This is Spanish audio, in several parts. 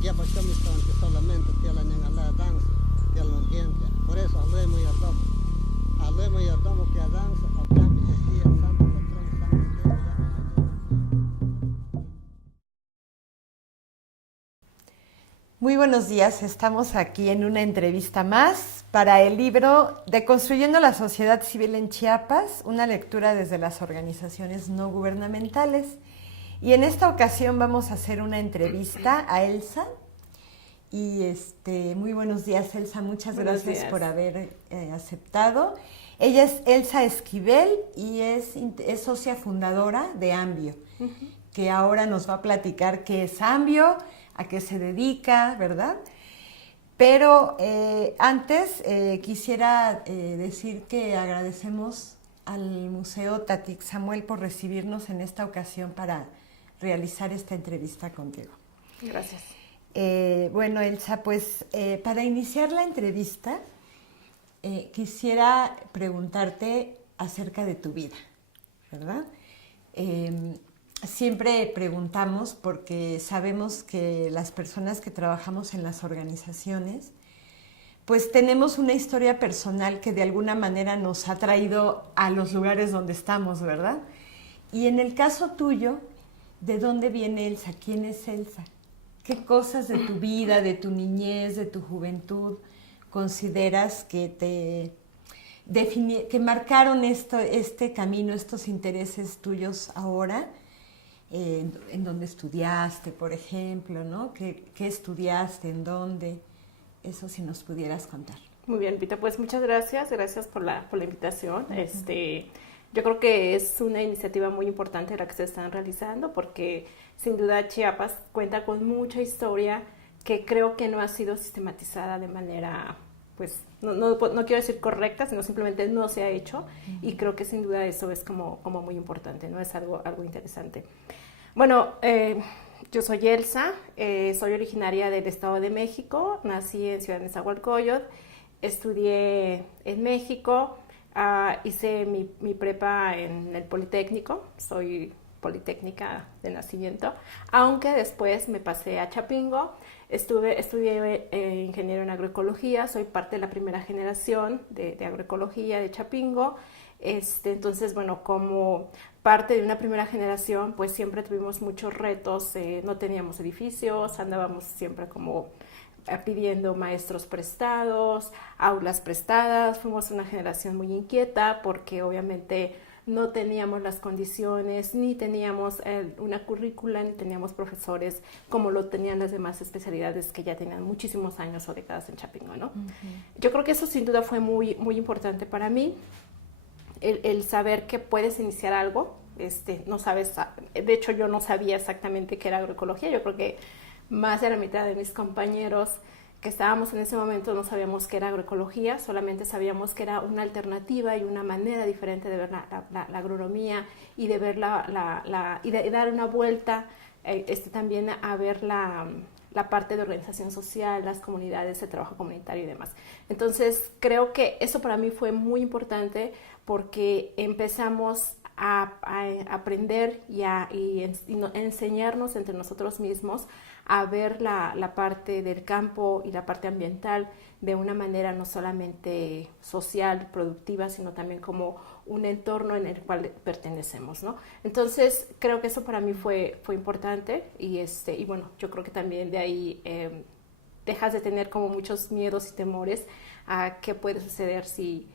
ya pues yo me estaba que solamente te la niega la danza, te la entiende. Por eso hablemos y hablamos que a danza, al cambio que sí, el santo patrón, santo Dios, Muy buenos días, estamos aquí en una entrevista más para el libro Deconstruyendo la Sociedad Civil en Chiapas, una lectura desde las organizaciones no gubernamentales. Y en esta ocasión vamos a hacer una entrevista a Elsa. Y muy buenos días, Elsa, muchas gracias por haber aceptado. Ella es Elsa Esquivel y es socia fundadora de Ambio, que ahora nos va a platicar qué es Ambio, a qué se dedica, ¿verdad? Pero antes quisiera decir que agradecemos al Museo Tatic Samuel por recibirnos en esta ocasión para realizar esta entrevista contigo. Gracias. Bueno, Elsa, pues para iniciar la entrevista quisiera preguntarte acerca de tu vida, ¿verdad? Siempre preguntamos porque sabemos que las personas que trabajamos en las organizaciones pues tenemos una historia personal que de alguna manera nos ha traído a los lugares donde estamos, ¿verdad? Y en el caso tuyo, ¿de dónde viene Elsa? ¿Quién es Elsa? ¿Qué cosas de tu vida, de tu niñez, de tu juventud consideras que que marcaron este camino, estos intereses tuyos ahora? En dónde estudiaste, por ejemplo, ¿no? ¿Qué estudiaste? ¿En dónde? Eso si nos pudieras contar. Muy bien, Pita, pues muchas gracias por la invitación. Yo creo que es una iniciativa muy importante la que se están realizando porque sin duda Chiapas cuenta con mucha historia que creo que no ha sido sistematizada de manera, pues, no quiero decir correcta, sino simplemente no se ha hecho y creo que sin duda eso es como muy importante, ¿no? Es algo interesante. Bueno, yo soy Elsa, soy originaria del Estado de México, nací en Ciudad Nezahualcóyotl, estudié en México, hice mi prepa en el Politécnico, soy politécnica de nacimiento, aunque después me pasé a Chapingo, estudié ingeniero en agroecología, soy parte de la primera generación de agroecología de Chapingo. Entonces, bueno, como parte de una primera generación, pues siempre tuvimos muchos retos, no teníamos edificios, andábamos siempre como pidiendo maestros prestados, aulas prestadas, fuimos una generación muy inquieta porque obviamente no teníamos las condiciones, ni teníamos una currícula, ni teníamos profesores como lo tenían las demás especialidades que ya tenían muchísimos años o décadas en Chapingo, ¿no? Yo creo que eso sin duda fue muy, muy importante para mí, el saber que puedes iniciar algo, no sabes, de hecho yo no sabía exactamente qué era agroecología, yo creo que más de la mitad de mis compañeros que estábamos en ese momento no sabíamos qué era agroecología, solamente sabíamos que era una alternativa y una manera diferente de ver la agronomía y de ver y de dar una vuelta también a ver la parte de organización social, las comunidades, el trabajo comunitario y demás. Entonces creo que eso para mí fue muy importante porque empezamos a aprender y enseñarnos entre nosotros mismos a ver la parte del campo y la parte ambiental de una manera no solamente social, productiva, sino también como un entorno en el cual pertenecemos, ¿no? Entonces creo que eso para mí fue importante y bueno, yo creo que también de ahí dejas de tener como muchos miedos y temores a qué puede suceder si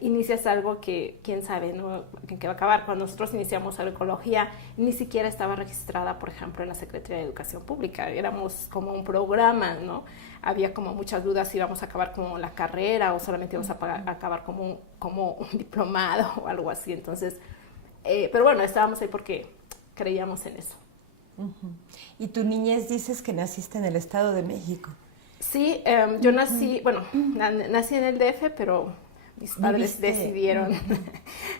inicias algo que quién sabe, ¿no? Que va a acabar. Cuando nosotros iniciamos agroecología ni siquiera estaba registrada, por ejemplo, en la Secretaría de Educación Pública, éramos como un programa, ¿no? Había como muchas dudas si íbamos a acabar como la carrera o solamente íbamos a acabar como un diplomado o algo así. Entonces, pero bueno, estábamos ahí porque creíamos en eso. Y tu niñez dices que naciste en el Estado de México. Sí, yo nací, bueno, nací en el DF, pero mis padres decidieron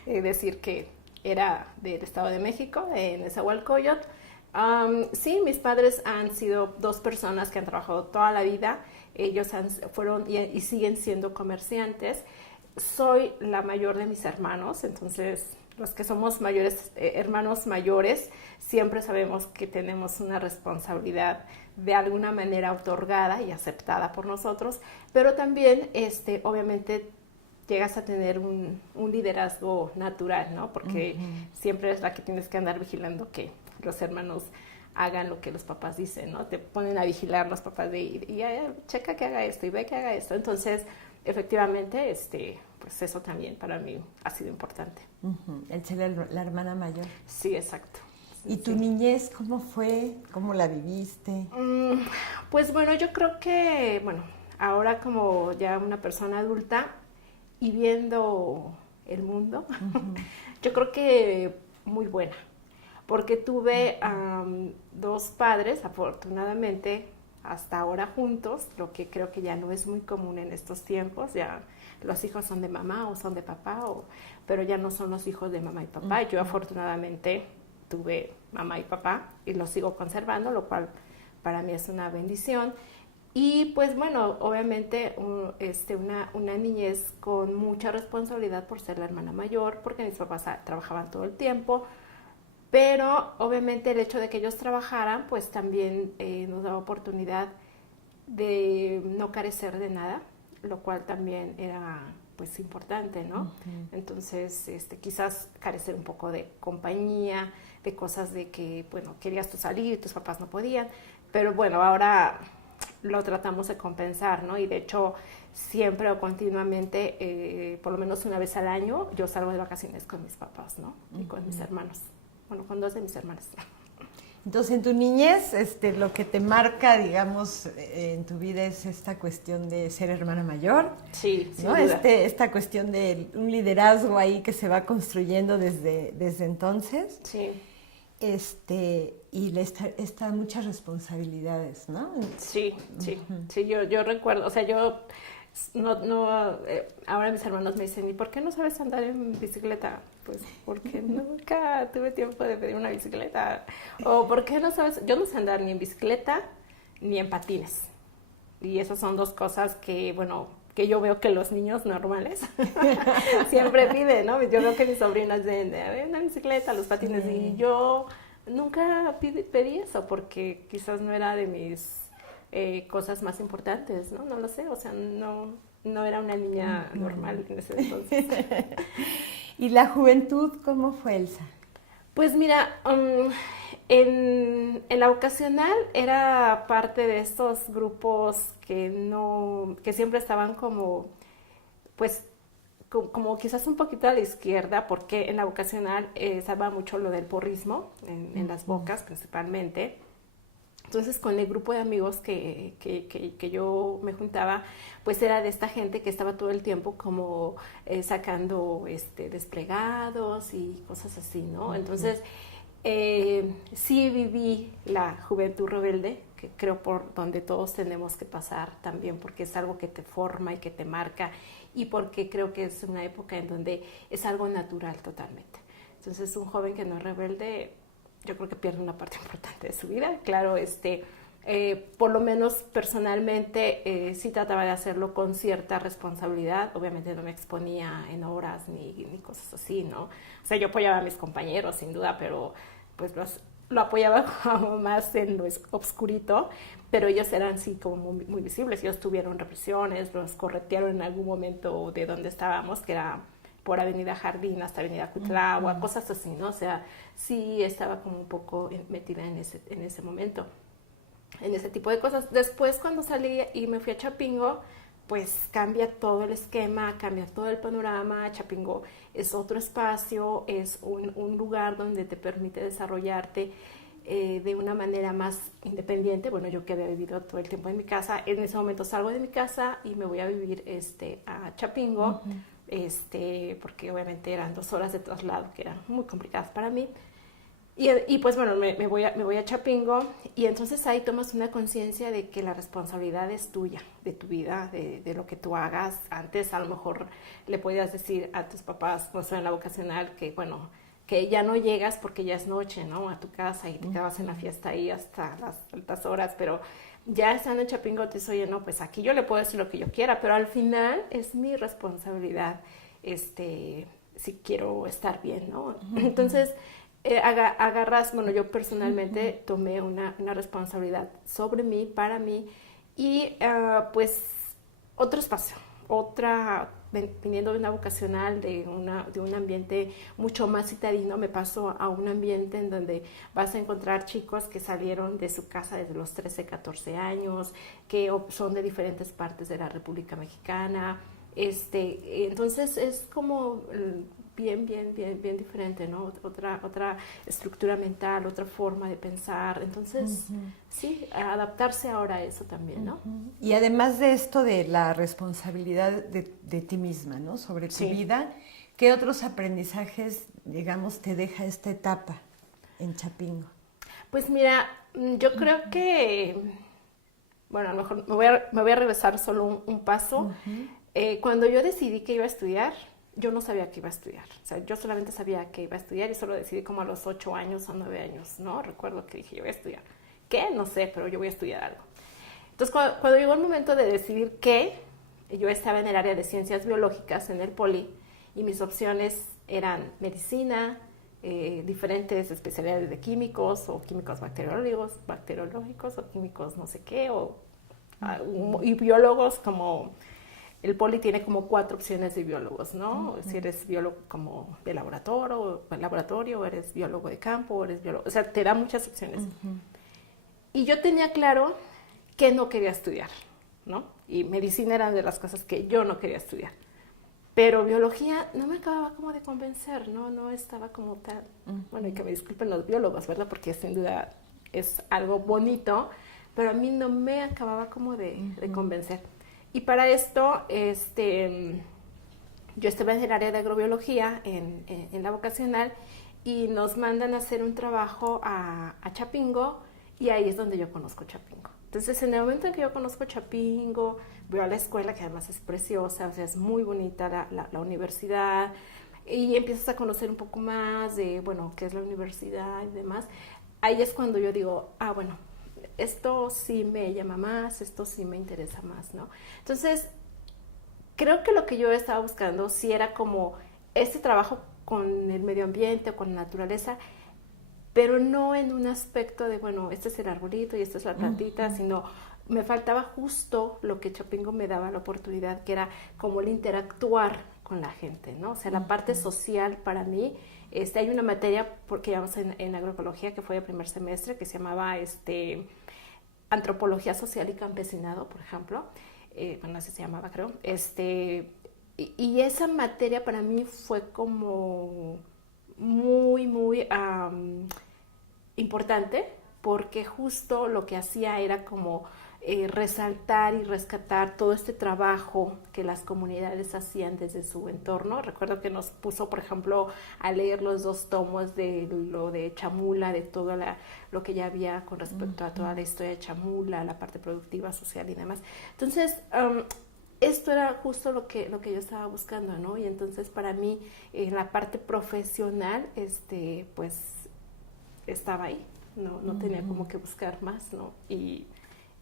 decir que era del Estado de México, de Nezahualcóyotl. Sí, mis padres han sido dos personas que han trabajado toda la vida. Ellos fueron y siguen siendo comerciantes. Soy la mayor de mis hermanos, entonces los que somos mayores, hermanos mayores, siempre sabemos que tenemos una responsabilidad de alguna manera otorgada y aceptada por nosotros, pero también, obviamente, llegas a tener un liderazgo natural, ¿no? Porque siempre es la que tienes que andar vigilando que los hermanos hagan lo que los papás dicen, ¿no? Te ponen a vigilar los papás y checa que haga esto y ve que haga esto. Entonces, efectivamente, pues eso también para mí ha sido importante. El ser la hermana mayor. Sí, exacto. ¿Y tu niñez cómo fue? ¿Cómo la viviste? Pues bueno, yo creo que, ahora como ya una persona adulta y viendo el mundo, yo creo que muy buena, porque tuve 2 padres, afortunadamente, hasta ahora juntos, lo que creo que ya no es muy común en estos tiempos. Ya los hijos son de mamá o son de papá, pero ya no son los hijos de mamá y papá. Yo afortunadamente tuve mamá y papá y los sigo conservando, lo cual para mí es una bendición. Y pues bueno, obviamente una niñez con mucha responsabilidad por ser la hermana mayor, porque mis papás trabajaban todo el tiempo, pero obviamente el hecho de que ellos trabajaran pues también nos daba oportunidad de no carecer de nada, lo cual también era pues importante, ¿no? Entonces quizás carecer un poco de compañía, de cosas de que, bueno, querías tú salir y tus papás no podían, pero bueno, ahora lo tratamos de compensar, ¿no? Y de hecho siempre o continuamente, por lo menos una vez al año, yo salgo de vacaciones con mis papás, ¿no? Y con mis hermanos, con 2 de mis hermanas. Entonces, en tu niñez, lo que te marca, digamos, en tu vida es esta cuestión de ser hermana mayor. Sí, ¿no? sin duda. Esta cuestión de un liderazgo ahí que se va construyendo desde entonces. Sí. Y muchas responsabilidades, ¿no? Sí, yo recuerdo, o sea, yo ahora mis hermanos me dicen, ¿y por qué no sabes andar en bicicleta? Pues porque nunca tuve tiempo de pedir una bicicleta. O ¿por qué no sabes? Yo no sé andar ni en bicicleta ni en patines. Y esas son 2 cosas que, bueno, que yo veo que los niños normales siempre piden, ¿no? Yo veo que mis sobrinas dicen, a ver, una bicicleta, los patines, y yo nunca pedí eso porque quizás no era de mis cosas más importantes, ¿no? No lo sé, o sea, no era una niña normal en ese entonces. ¿Y la juventud cómo fue, Elsa? Pues mira, en la vocacional era parte de estos grupos que siempre estaban como, pues, como quizás un poquito a la izquierda, porque en la vocacional se habla mucho lo del porrismo, en las bocas principalmente. Entonces, con el grupo de amigos que yo me juntaba, pues era de esta gente que estaba todo el tiempo como sacando desplegados y cosas así, ¿no? Entonces, sí viví la juventud rebelde, que creo por donde todos tenemos que pasar también, porque es algo que te forma y que te marca, y porque creo que es una época en donde es algo natural totalmente. Entonces, un joven que no es rebelde, yo creo que pierde una parte importante de su vida. Claro, por lo menos personalmente sí trataba de hacerlo con cierta responsabilidad. Obviamente no me exponía en horas ni cosas así, ¿no? O sea, yo apoyaba a mis compañeros, sin duda, pero pues lo apoyaba como más en lo obscurito, pero ellos eran sí como muy visibles. Ellos tuvieron represiones, los corretearon en algún momento de donde estábamos, que era por Avenida Jardín hasta Avenida Cuitlahua, cosas así, ¿no? O sea, sí estaba como un poco metida en ese momento, en ese tipo de cosas. Después, cuando salí y me fui a Chapingo, pues cambia todo el esquema, cambia todo el panorama. Chapingo es otro espacio, es un lugar donde te permite desarrollarte de una manera más independiente. Bueno, yo que había vivido todo el tiempo en mi casa, en ese momento salgo de mi casa y me voy a vivir a Chapingo, porque obviamente eran 2 horas de traslado que eran muy complicadas para mí. Y pues bueno, me voy a Chapingo, y entonces ahí tomas una conciencia de que la responsabilidad es tuya, de tu vida, de lo que tú hagas. Antes a lo mejor le podías decir a tus papás, no sé, en la vocacional, que bueno, que ya no llegas porque ya es noche, ¿no? A tu casa, y te quedabas en la fiesta ahí hasta las altas horas, pero ya estando en Chapingo te dices, oye, no, pues aquí yo le puedo decir lo que yo quiera, pero al final es mi responsabilidad si quiero estar bien, ¿no? Entonces, agarras, bueno, yo personalmente tomé una responsabilidad sobre mí, para mí, y pues otro espacio, viniendo de una vocacional, de un ambiente mucho más citadino, me paso a un ambiente en donde vas a encontrar chicos que salieron de su casa desde los 13, 14 años, que son de diferentes partes de la República Mexicana. Entonces es como bien diferente, ¿no? Otra estructura mental, otra forma de pensar. Entonces, sí, adaptarse ahora a eso también, ¿no? Y además de esto de la responsabilidad de ti misma, ¿no? Sobre tu vida, ¿qué otros aprendizajes, digamos, te deja esta etapa en Chapingo? Pues mira, yo creo que, bueno, a lo mejor me voy a regresar solo un paso. Cuando yo decidí que iba a estudiar, yo no sabía que iba a estudiar. O sea, yo solamente sabía que iba a estudiar y solo decidí como a los 8 años o 9 años, ¿no? Recuerdo que dije, yo voy a estudiar. ¿Qué? No sé, pero yo voy a estudiar algo. Entonces, cuando llegó el momento de decidir qué, yo estaba en el área de ciencias biológicas en el Poli y mis opciones eran medicina, diferentes especialidades de químicos o químicos bacteriológicos o químicos no sé qué, y biólogos como... El Poli tiene como 4 opciones de biólogos, ¿no? Si eres biólogo como de laboratorio, o eres biólogo de campo, o eres biólogo... O sea, te da muchas opciones. Y yo tenía claro que no quería estudiar, ¿no? Y medicina era de las cosas que yo no quería estudiar. Pero biología no me acababa como de convencer, ¿no? No estaba como tan... Bueno, y que me disculpen los biólogos, ¿verdad? Porque sin duda es algo bonito, pero a mí no me acababa como de convencer. Y para esto, yo estaba en el área de agrobiología, en la vocacional, y nos mandan a hacer un trabajo a Chapingo, y ahí es donde yo conozco Chapingo. Entonces, en el momento en que yo conozco Chapingo, veo a la escuela, que además es preciosa, o sea, es muy bonita la universidad, y empiezas a conocer un poco más de, bueno, qué es la universidad y demás. Ahí es cuando yo digo, bueno, esto sí me llama más, esto sí me interesa más, ¿no? Entonces, creo que lo que yo estaba buscando sí era como este trabajo con el medio ambiente o con la naturaleza, pero no en un aspecto de, bueno, este es el arbolito y esta es la plantita, sino me faltaba justo lo que Chapingo me daba la oportunidad, que era como el interactuar con la gente, ¿no? O sea, la parte social para mí. Hay una materia que llevamos en agroecología que fue el primer semestre, que se llamaba antropología social y campesinado, por ejemplo. Bueno, así se llamaba, creo. Y esa materia para mí fue como muy importante, porque justo lo que hacía era como resaltar y rescatar todo este trabajo que las comunidades hacían desde su entorno. Recuerdo que nos puso, por ejemplo, a leer los 2 tomos de lo de Chamula, de todo lo que ya había con respecto a toda la historia de Chamula, la parte productiva, social y demás. Entonces, esto era justo lo que yo estaba buscando, ¿no? Y entonces para mí, la parte profesional, pues, estaba ahí. No tenía como que buscar más, ¿no?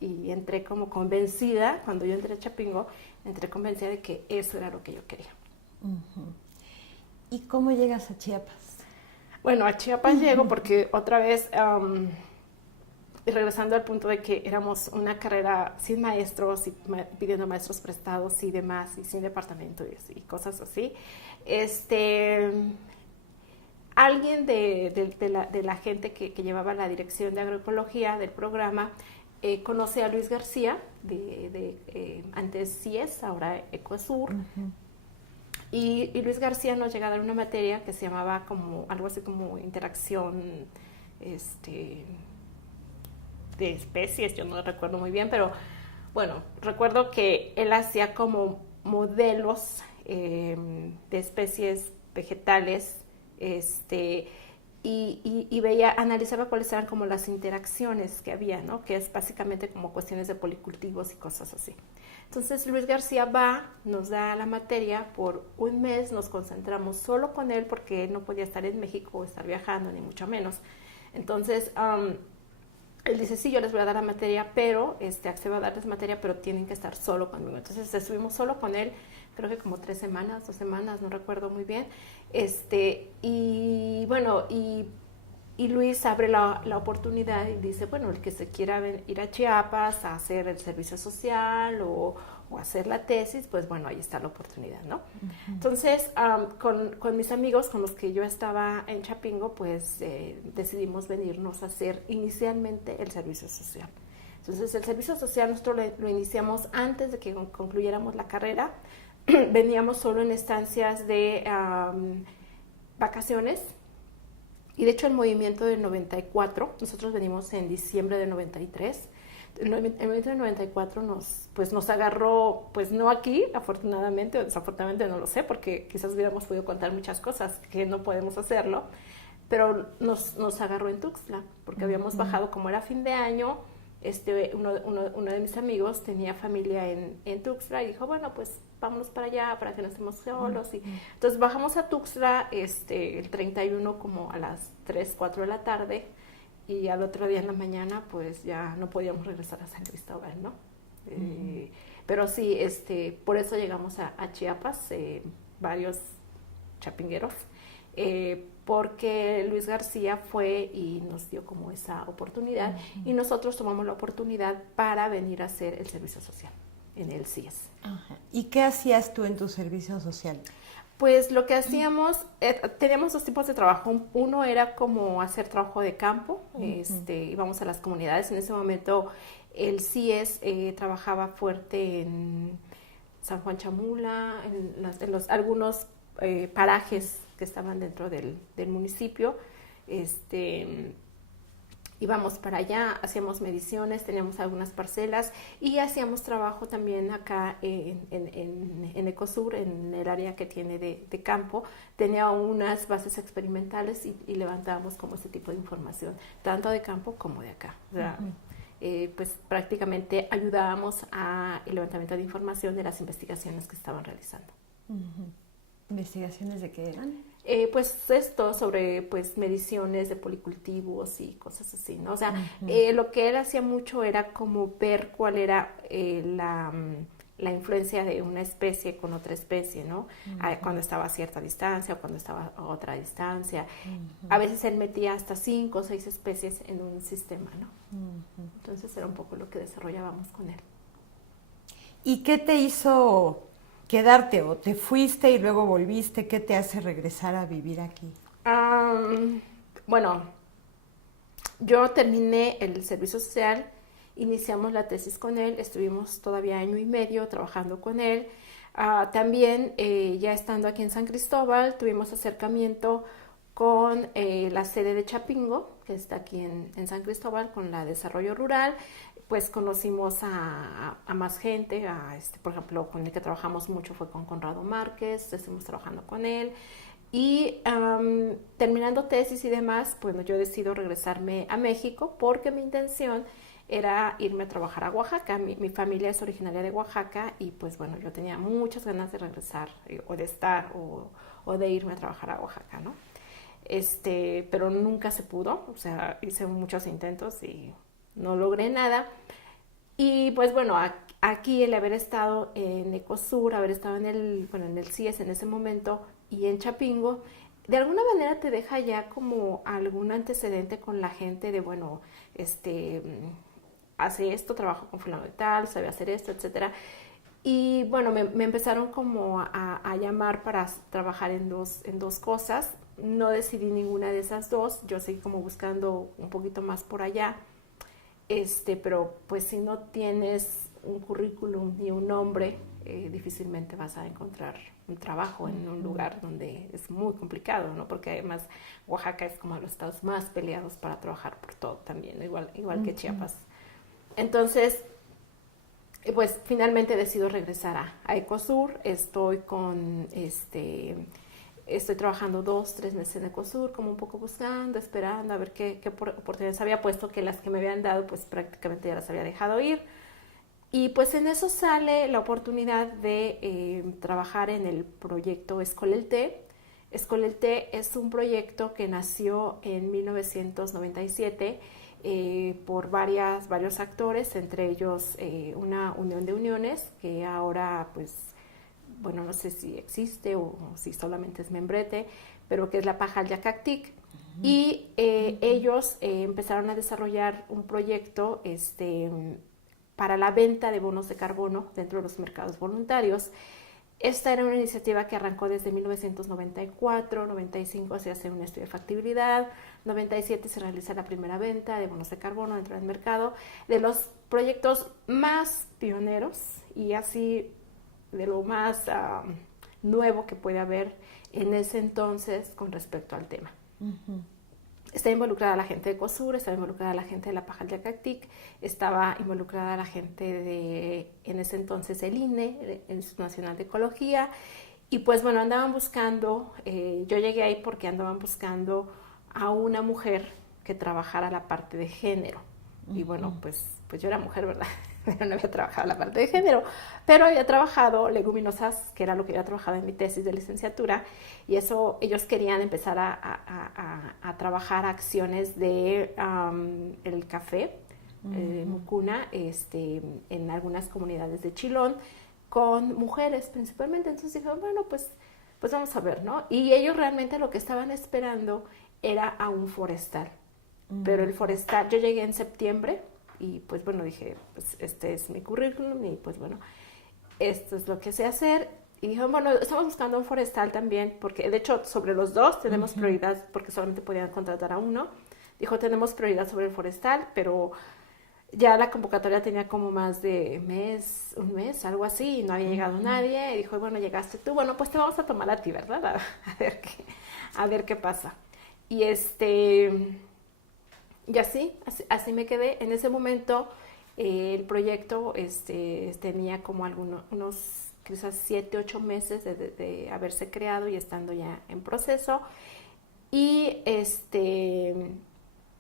Y entré como convencida, cuando yo entré a Chapingo, entré convencida de que eso era lo que yo quería. ¿Y cómo llegas a Chiapas? Bueno, a Chiapas llego porque otra vez, regresando al punto de que éramos una carrera sin maestros y pidiendo maestros prestados y demás, y sin departamento y cosas así, alguien de la gente que llevaba la dirección de agroecología del programa conoce a Luis García, antes CIES, ahora Ecosur, y Luis García nos llega a dar una materia que se llamaba como algo así como interacción de especies, yo no recuerdo muy bien, pero bueno, recuerdo que él hacía como modelos de especies vegetales, y analizaba cuáles eran como las interacciones que había, ¿no? Que es básicamente como cuestiones de policultivos y cosas así. Entonces Luis García nos da la materia por un mes, nos concentramos solo con él porque él no podía estar en México o estar viajando, ni mucho menos. Entonces, él dice, sí, yo les voy a dar la materia, pero accedo a darles materia, pero tienen que estar solo conmigo. Entonces estuvimos solo con él creo que como 3 semanas, 2 semanas, no recuerdo muy bien. Y bueno, y Luis abre la oportunidad y dice, bueno, el que se quiera ir a Chiapas a hacer el servicio social o hacer la tesis, pues bueno, ahí está la oportunidad, ¿no? Entonces, con mis amigos con los que yo estaba en Chapingo, pues decidimos venirnos a hacer inicialmente el servicio social. Entonces, el servicio social nosotros lo iniciamos antes de que concluyéramos la carrera. Veníamos solo en estancias de vacaciones. Y de hecho el movimiento del 94, nosotros venimos en diciembre del 93, el movimiento del 94 nos agarró, pues no aquí, afortunadamente o desafortunadamente no lo sé, porque quizás hubiéramos podido contar muchas cosas que no podemos hacerlo, pero nos agarró en Tuxtla, porque habíamos bajado, como era fin de año, uno de mis amigos tenía familia en Tuxtla y dijo, bueno, pues vámonos para allá para que no estemos solos. Y entonces bajamos a Tuxtla el 31 como a las 3, 4 de la tarde y al otro día en la mañana pues ya no podíamos regresar a San Cristóbal, ¿no? Pero sí, por eso llegamos a Chiapas, varios chapingueros, porque Luis García fue y nos dio como esa oportunidad y nosotros tomamos la oportunidad para venir a hacer el servicio social en el CIES. Ajá. ¿Y qué hacías tú en tu servicio social? Pues lo que hacíamos, teníamos dos tipos de trabajo. Uno era como hacer trabajo de campo, íbamos a las comunidades. En ese momento el CIES trabajaba fuerte en San Juan Chamula, en algunos parajes que estaban dentro del municipio. Íbamos para allá, hacíamos mediciones, teníamos algunas parcelas y hacíamos trabajo también acá en Ecosur, en el área que tiene de campo. Tenía unas bases experimentales y levantábamos como ese tipo de información, tanto de campo como de acá. O sea, pues prácticamente ayudábamos al levantamiento de información de las investigaciones que estaban realizando. ¿Investigaciones de qué eran? Pues esto sobre pues mediciones de policultivos y cosas así, ¿no? O sea, lo que él hacía mucho era como ver cuál era la influencia de una especie con otra especie, ¿no? Cuando estaba a cierta distancia o cuando estaba a otra distancia. A veces él metía hasta 5 o 6 especies en un sistema, ¿no? Entonces era un poco lo que desarrollábamos con él. ¿Y qué te hizo quedarte o te fuiste y luego volviste? ¿Qué te hace regresar a vivir aquí? Bueno, yo terminé el servicio social, iniciamos la tesis con él, estuvimos todavía 1 año y medio trabajando con él. También, ya estando aquí en San Cristóbal, tuvimos acercamiento con la sede de Chapingo, que está aquí en San Cristóbal, con la Desarrollo Rural. Pues conocimos a más gente, por ejemplo, con el que trabajamos mucho fue con Conrado Márquez, estuvimos trabajando con él. Y terminando tesis y demás, pues yo decido regresarme a México porque mi intención era irme a trabajar a Oaxaca. Mi familia es originaria de Oaxaca y pues bueno, yo tenía muchas ganas de regresar o de estar o de irme a trabajar a Oaxaca, ¿no? Pero nunca se pudo, o sea, hice muchos intentos y no logré nada. Y pues bueno, aquí el haber estado en Ecosur, haber estado en el CIES en ese momento y en Chapingo, de alguna manera te deja ya como algún antecedente con la gente de, bueno, hace esto, trabajo con fulano de tal, sabe hacer esto, etcétera. Y bueno, me empezaron como a llamar para trabajar en dos cosas. No decidí ninguna de esas dos, yo seguí como buscando un poquito más por allá. Pero pues si no tienes un currículum ni un nombre, difícilmente vas a encontrar un trabajo en un lugar donde es muy complicado, ¿no? Porque además Oaxaca es como de los estados más peleados para trabajar por todo también, igual que Chiapas. Entonces, pues finalmente decido regresar a Ecosur. Estoy trabajando 2, 3 meses en Ecosur, como un poco buscando, esperando a ver qué oportunidades había, puesto que las que me habían dado pues prácticamente ya las había dejado ir. Y pues en eso sale la oportunidad de trabajar en el proyecto Escolelté. Escolelté es un proyecto que nació en 1997 por varios actores, entre ellos una unión de uniones que ahora pues bueno, no sé si existe o si solamente es membrete, pero que es la paja Yacactic. Y ellos empezaron a desarrollar un proyecto para la venta de bonos de carbono dentro de los mercados voluntarios. Esta era una iniciativa que arrancó desde 1994, 95 se hace un estudio de factibilidad, 97 se realiza la primera venta de bonos de carbono dentro del mercado, de los proyectos más pioneros y así de lo más nuevo que puede haber en ese entonces con respecto al tema. Está involucrada la gente de COSUR, estaba involucrada la gente de la paja Yacactic, estaba involucrada la gente de, en ese entonces, el INE, el Instituto Nacional de Ecología, y pues bueno, andaban buscando, yo llegué ahí porque andaban buscando a una mujer que trabajara la parte de género. Y bueno, pues yo era mujer, ¿verdad? Pero no había trabajado la parte de género, pero había trabajado leguminosas, que era lo que había trabajado en mi tesis de licenciatura, y eso ellos querían empezar a trabajar acciones de el café, mucuna, en algunas comunidades de Chilón, con mujeres principalmente. Entonces dije, bueno, pues vamos a ver, ¿no? Y ellos realmente lo que estaban esperando era a un forestal, pero el forestal, yo llegué en septiembre, y pues bueno, dije, pues este es mi currículum y pues bueno, esto es lo que sé hacer. Y dije, bueno, estamos buscando un forestal también, porque de hecho sobre los dos tenemos prioridad, porque solamente podían contratar a uno. Dijo, tenemos prioridad sobre el forestal, pero ya la convocatoria tenía como más de un mes, algo así, y no había llegado nadie. Y dijo, bueno, llegaste tú, bueno, pues te vamos a tomar a ti, ¿verdad? A ver qué pasa. Y y así me quedé. En ese momento el proyecto tenía como unos quizás 7, 8 meses de haberse creado y estando ya en proceso. Y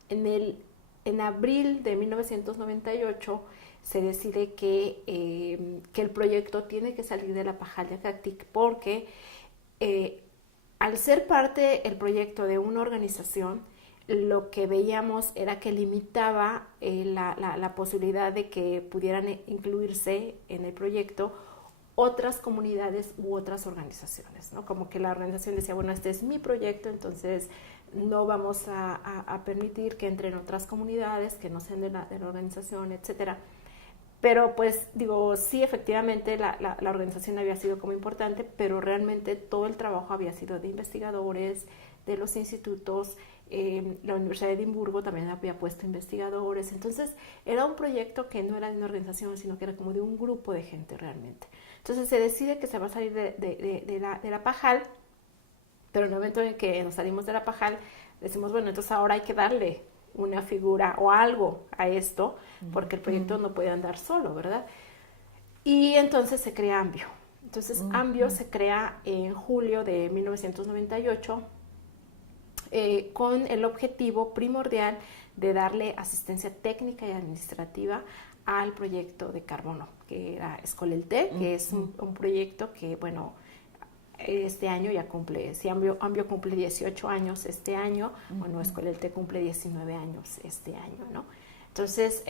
en abril de 1998 se decide que el proyecto tiene que salir de la paja Yacactic porque al ser parte el proyecto de una organización, lo que veíamos era que limitaba la posibilidad de que pudieran incluirse en el proyecto otras comunidades u otras organizaciones, ¿no? Como que la organización decía, bueno, este es mi proyecto, entonces no vamos a permitir que entren otras comunidades que no sean de la organización, etcétera. Pero pues digo, sí, efectivamente la organización había sido como importante, pero realmente todo el trabajo había sido de investigadores, de los institutos. La Universidad de Edimburgo también había puesto investigadores. Entonces era un proyecto que no era de una organización, sino que era como de un grupo de gente realmente. Entonces se decide que se va a salir de la Pajal, pero en el momento en que nos salimos de la Pajal decimos, bueno, entonces ahora hay que darle una figura o algo a esto, porque el proyecto no puede andar solo, ¿verdad? Y entonces se crea AMBIO. Entonces AMBIO se crea en julio de 1998 con el objetivo primordial de darle asistencia técnica y administrativa al proyecto de carbono, que era Escolelte, que es un proyecto que, bueno, este año ya cumple, si AMBIO cumple 18 años este año, bueno, Escolelte cumple 19 años este año, ¿no? Entonces,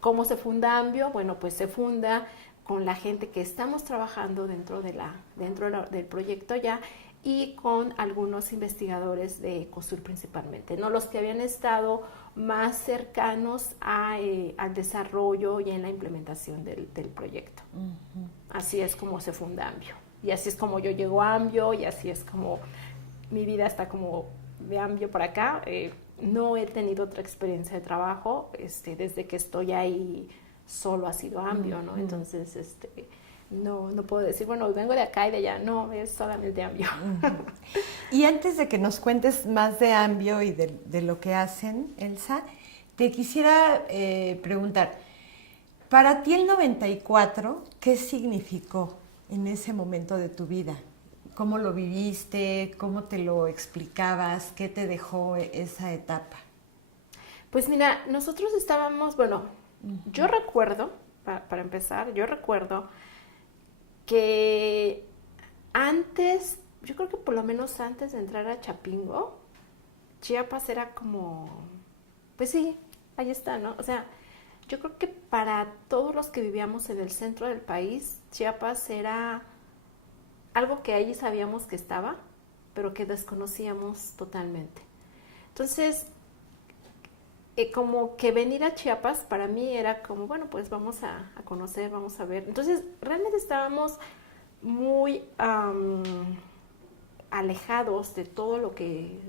¿cómo se funda AMBIO? Bueno, pues se funda con la gente que estamos trabajando dentro del proyecto ya, y con algunos investigadores de COSUR principalmente, ¿no? Los que habían estado más cercanos al desarrollo y en la implementación del proyecto. Así es como se funda AMBIO. Y así es como yo llego a AMBIO, y así es como mi vida está como de AMBIO para acá. No he tenido otra experiencia de trabajo, desde que estoy ahí solo ha sido AMBIO, ¿no? Entonces, no puedo decir, bueno, vengo de acá y de allá, no, es solamente AMBIO. Y antes de que nos cuentes más de AMBIO y de lo que hacen, Elsa, te quisiera preguntar, para ti el 94, ¿qué significó en ese momento de tu vida? ¿Cómo lo viviste? ¿Cómo te lo explicabas? ¿Qué te dejó esa etapa? Pues mira, nosotros estábamos, bueno, yo recuerdo, para empezar, yo recuerdo que antes, yo creo que por lo menos antes de entrar a Chapingo, Chiapas era como, pues sí, ahí está, ¿no? O sea, yo creo que para todos los que vivíamos en el centro del país, Chiapas era algo que allí sabíamos que estaba, pero que desconocíamos totalmente. Entonces, como que venir a Chiapas para mí era como, bueno, pues vamos a conocer, vamos a ver. Entonces, realmente estábamos muy alejados de todo lo que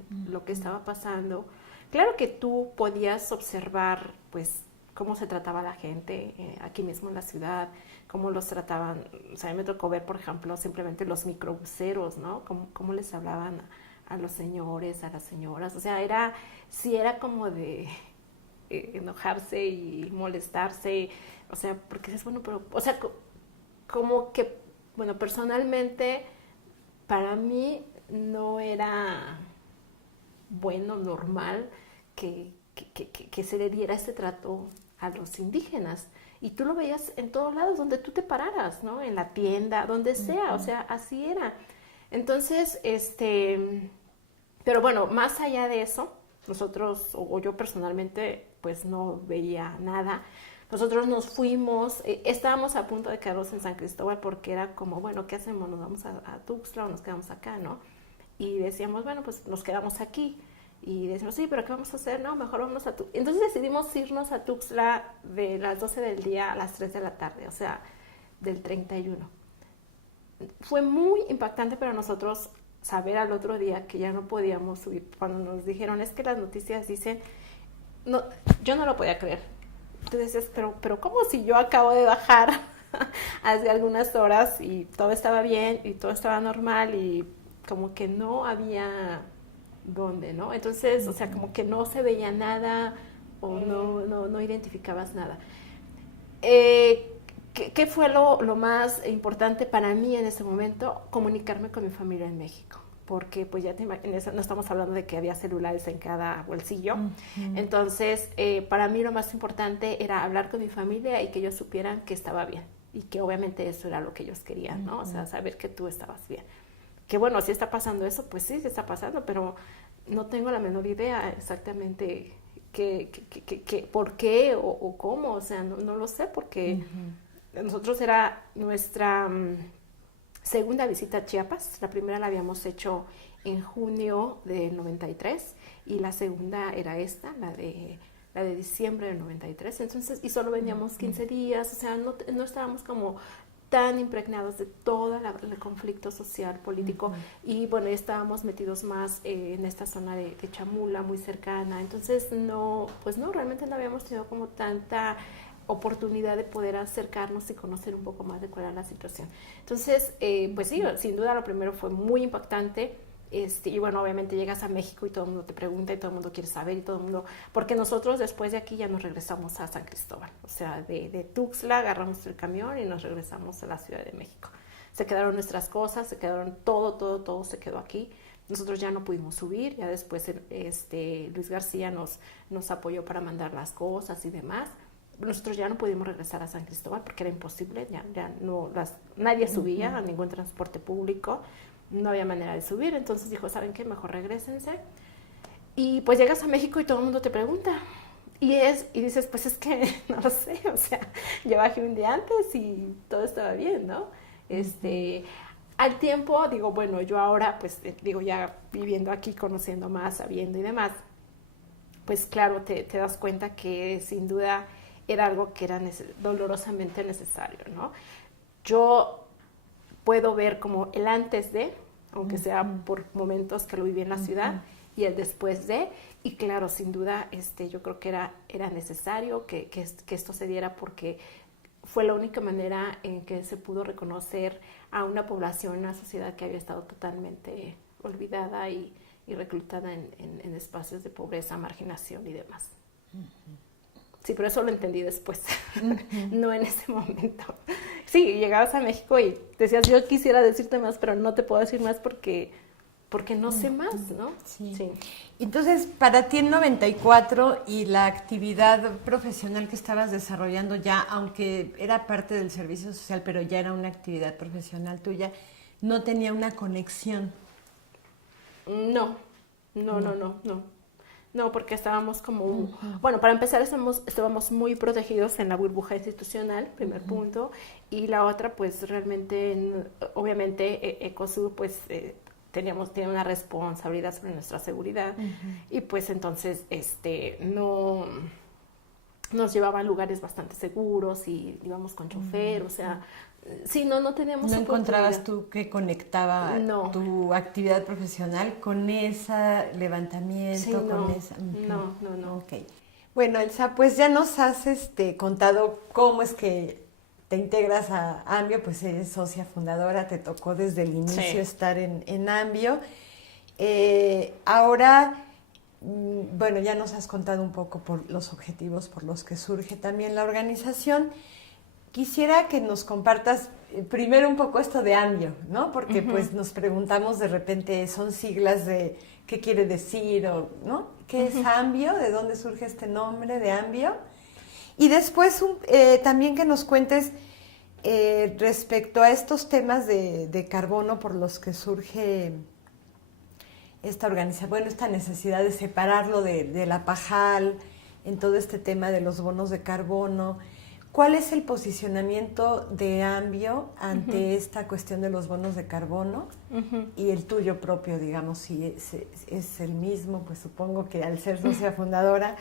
estaba pasando. Claro que tú podías observar, pues, cómo se trataba la gente aquí mismo en la ciudad, cómo los trataban. O sea, a mí me tocó ver, por ejemplo, simplemente los microbuseros, ¿no? Cómo les hablaban a los señores, a las señoras. O sea, sí era como de enojarse y molestarse. O sea, porque dices, bueno, pero, o sea, como que, bueno, personalmente, para mí no era bueno, normal, que se le diera ese trato a los indígenas. Y tú lo veías en todos lados, donde tú te pararas, ¿no? En la tienda, donde sea, o sea, así era. Entonces, pero bueno, más allá de eso, nosotros, o yo personalmente, pues no veía nada. Nosotros nos fuimos, estábamos a punto de quedarnos en San Cristóbal porque era como, bueno, ¿qué hacemos? ¿Nos vamos a Tuxtla o nos quedamos acá, no? Y decíamos, bueno, pues nos quedamos aquí. Y decimos, sí, pero ¿qué vamos a hacer? No, mejor vamos a Tuxtla. Entonces decidimos irnos a Tuxtla de las 12 del día a las 3 de la tarde, o sea, del 31. Fue muy impactante para nosotros saber al otro día que ya no podíamos subir. Cuando nos dijeron, es que las noticias dicen, no, yo no lo podía creer. Tú dices, pero ¿cómo si yo acabo de bajar hace algunas horas y todo estaba bien y todo estaba normal y como que no había dónde, ¿no? Entonces, o sea, como que no se veía nada o no identificabas nada. ¿Qué fue lo más importante para mí en ese momento? Comunicarme con mi familia en México. Porque pues ya te imaginas, no estamos hablando de que había celulares en cada bolsillo. Entonces, para mí lo más importante era hablar con mi familia y que ellos supieran que estaba bien. Y que obviamente eso era lo que ellos querían, ¿no? O sea, saber que tú estabas bien. Que bueno, si está pasando eso, pues sí, está pasando, pero no tengo la menor idea exactamente por qué o cómo. O sea, no lo sé, porque nosotros era nuestra segunda visita a Chiapas. La primera la habíamos hecho en junio del 93 y la segunda era esta, la de diciembre del 93. Entonces, y solo veníamos 15 días, o sea, no estábamos como tan impregnados de todo el conflicto social, político, y bueno, estábamos metidos más en esta zona de Chamula, muy cercana. Entonces, realmente no habíamos tenido como tanta oportunidad de poder acercarnos y conocer un poco más de cuál era la situación. Entonces, pues sí, sin duda lo primero fue muy impactante. Y bueno, obviamente llegas a México y todo el mundo te pregunta y todo el mundo quiere saber y todo el mundo, porque nosotros después de aquí ya nos regresamos a San Cristóbal, o sea, de Tuxtla agarramos el camión y nos regresamos a la Ciudad de México. Se quedaron nuestras cosas, se quedaron todo se quedó aquí. Nosotros ya no pudimos subir, ya después Luis García nos apoyó para mandar las cosas y demás. Nosotros ya no pudimos regresar a San Cristóbal porque era imposible, nadie subía a ningún transporte público. No había manera de subir, entonces dijo, ¿saben qué? Mejor regrésense. Y pues llegas a México y todo el mundo te pregunta. Y dices, pues es que no lo sé, o sea, yo bajé un día antes y todo estaba bien, ¿no? Al tiempo, digo, bueno, yo ahora, pues digo, ya viviendo aquí, conociendo más, sabiendo y demás, pues claro, te das cuenta que sin duda era algo que era dolorosamente necesario, ¿no? Yo puedo ver como el antes de, aunque sea por momentos que lo viví en la ciudad, y el después de, y claro, sin duda, yo creo que era necesario que esto se diera porque fue la única manera en que se pudo reconocer a una población, una sociedad que había estado totalmente olvidada y reclutada en espacios de pobreza, marginación y demás. Sí, pero eso lo entendí después, no en ese momento. Sí, llegabas a México y decías, yo quisiera decirte más, pero no te puedo decir más porque no sé más, ¿no? Sí. Entonces, para ti en 94 y la actividad profesional que estabas desarrollando ya, aunque era parte del servicio social, pero ya era una actividad profesional tuya, ¿no tenía una conexión? No. No, porque estábamos como, bueno, para empezar estábamos muy protegidos en la burbuja institucional, primer punto, y la otra, pues realmente, obviamente, Ecosur, pues tiene una responsabilidad sobre nuestra seguridad, y pues entonces, no nos llevaban a lugares bastante seguros y íbamos con chofer, o sea, sí, no teníamos ¿No encontrabas tú que conectaba tu actividad profesional con ese levantamiento? Sí, no. Okay. Bueno, Elsa, pues ya nos has contado cómo es que te integras a Ambio, pues eres socia fundadora, te tocó desde el inicio estar en Ambio. Ahora, bueno, ya nos has contado un poco por los objetivos por los que surge también la organización. Quisiera que nos compartas primero un poco esto de Ambio, ¿no? Porque pues nos preguntamos de repente, son siglas de qué quiere decir, o, ¿no? ¿Qué es Ambio? ¿De dónde surge este nombre de Ambio? Y después también que nos cuentes respecto a estos temas de carbono por los que surge esta organización, bueno, esta necesidad de separarlo de la PAJAL, en todo este tema de los bonos de carbono. ¿Cuál es el posicionamiento de Ambio ante esta cuestión de los bonos de carbono y el tuyo propio, digamos, si es el mismo? Pues supongo que al ser socia fundadora,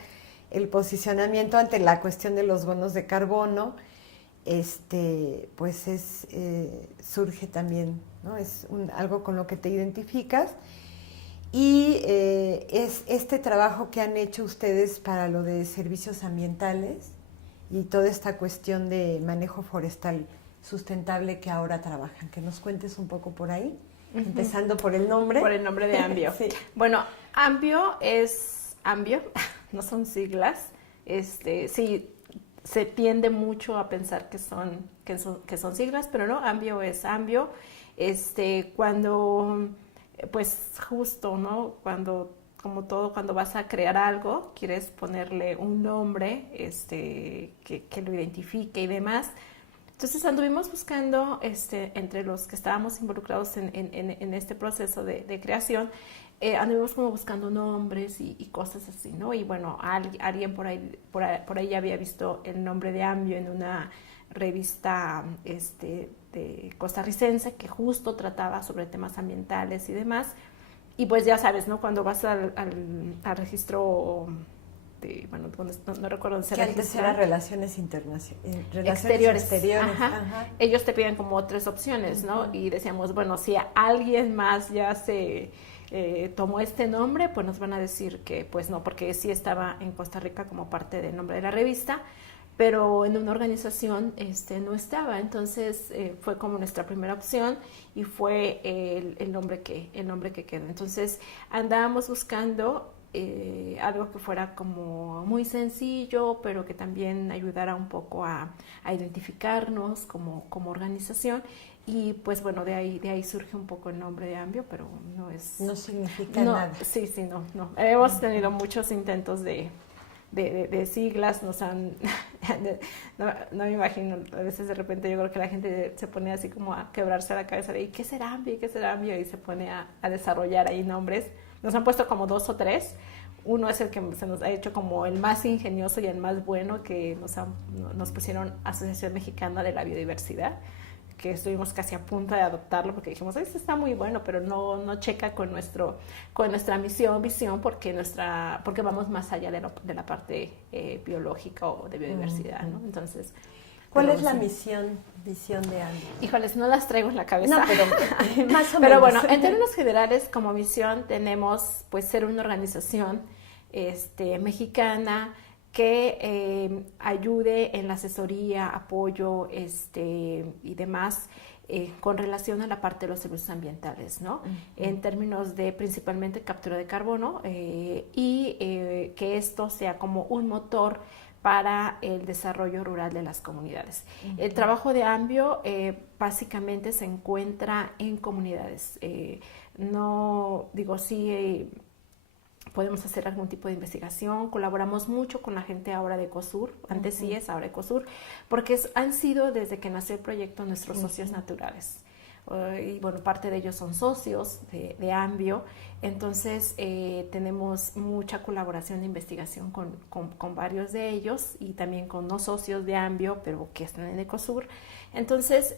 el posicionamiento ante la cuestión de los bonos de carbono, pues surge también, ¿no? Es algo con lo que te identificas. Y es este trabajo que han hecho ustedes para lo de servicios ambientales y toda esta cuestión de manejo forestal sustentable que ahora trabajan. Que nos cuentes un poco por ahí, empezando por el nombre. Por el nombre de Ambio. Sí. Bueno, Ambio es Ambio, no son siglas. Sí, se tiende mucho a pensar que son siglas, pero no, Ambio es Ambio. Cuando, pues justo, ¿no? Como todo, cuando vas a crear algo, quieres ponerle un nombre que lo identifique y demás. Entonces anduvimos buscando, entre los que estábamos involucrados en este proceso de creación, anduvimos como buscando nombres y cosas así, ¿no? Y bueno, alguien por ahí ya había visto el nombre de Ambio en una revista de costarricense que justo trataba sobre temas ambientales y demás. Y pues ya sabes, ¿no? Cuando vas al registro bueno, no recuerdo dónde se registra. Que antes era relaciones exteriores. Ajá. Ellos te piden como 3 opciones, ¿no? Y decíamos, bueno, si alguien más ya se tomó este nombre, pues nos van a decir que pues no, porque sí estaba en Costa Rica como parte del nombre de la revista, pero en una organización no estaba. Entonces fue como nuestra primera opción y fue el nombre que quedó. Entonces andábamos buscando algo que fuera como muy sencillo, pero que también ayudara un poco a identificarnos como organización. Y pues bueno, de ahí surge un poco el nombre de Ambio, pero no significa nada. Sí, no. Hemos tenido muchos intentos de siglas, no me imagino, a veces de repente yo creo que la gente se pone así como a quebrarse la cabeza de ¿qué será Ambio? Y se pone a desarrollar ahí nombres. Nos han puesto como 2 o 3. Uno es el que se nos ha hecho como el más ingenioso y el más bueno, que nos pusieron Asociación Mexicana de la Biodiversidad, que estuvimos casi a punto de adoptarlo porque dijimos, este está muy bueno, pero no checa con nuestra visión, porque vamos más allá de la parte biológica o de biodiversidad, ¿no? Entonces, ¿cuál es la visión de Ambio? Híjoles, no las traigo en la cabeza. No, pero más o menos. Pero bueno, en términos generales, como visión tenemos pues ser una organización mexicana que ayude en la asesoría, apoyo y demás con relación a la parte de los servicios ambientales, ¿no? En términos de principalmente captura de carbono y que esto sea como un motor para el desarrollo rural de las comunidades. El trabajo de Ambio básicamente se encuentra en comunidades. Podemos hacer algún tipo de investigación, colaboramos mucho con la gente ahora de Ecosur, antes sí es, ahora Ecosur, porque han sido desde que nació el proyecto nuestros socios naturales. y bueno, parte de ellos son socios de Ambio. Entonces tenemos mucha colaboración de investigación con varios de ellos y también con no socios de Ambio, pero que están en Ecosur. Entonces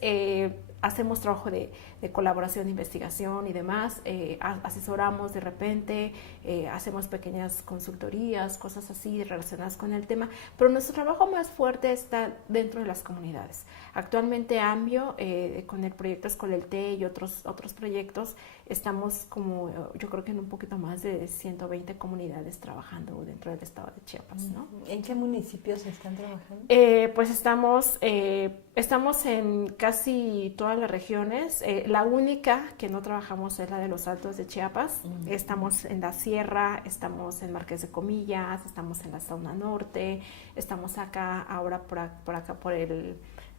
hacemos trabajo de colaboración de investigación y demás, asesoramos de repente, hacemos pequeñas consultorías, cosas así relacionadas con el tema, pero nuestro trabajo más fuerte está dentro de las comunidades. Actualmente Ambio, con el proyecto Escolelte y otros proyectos, estamos como, yo creo que en un poquito más de 120 comunidades trabajando dentro del estado de Chiapas, ¿no? ¿En qué municipios están trabajando? Pues estamos en casi todas las regiones. La única que no trabajamos es la de los Altos de Chiapas. Estamos en la Sierra, estamos en Marqués de Comillas, estamos en la zona norte, estamos acá ahora por acá por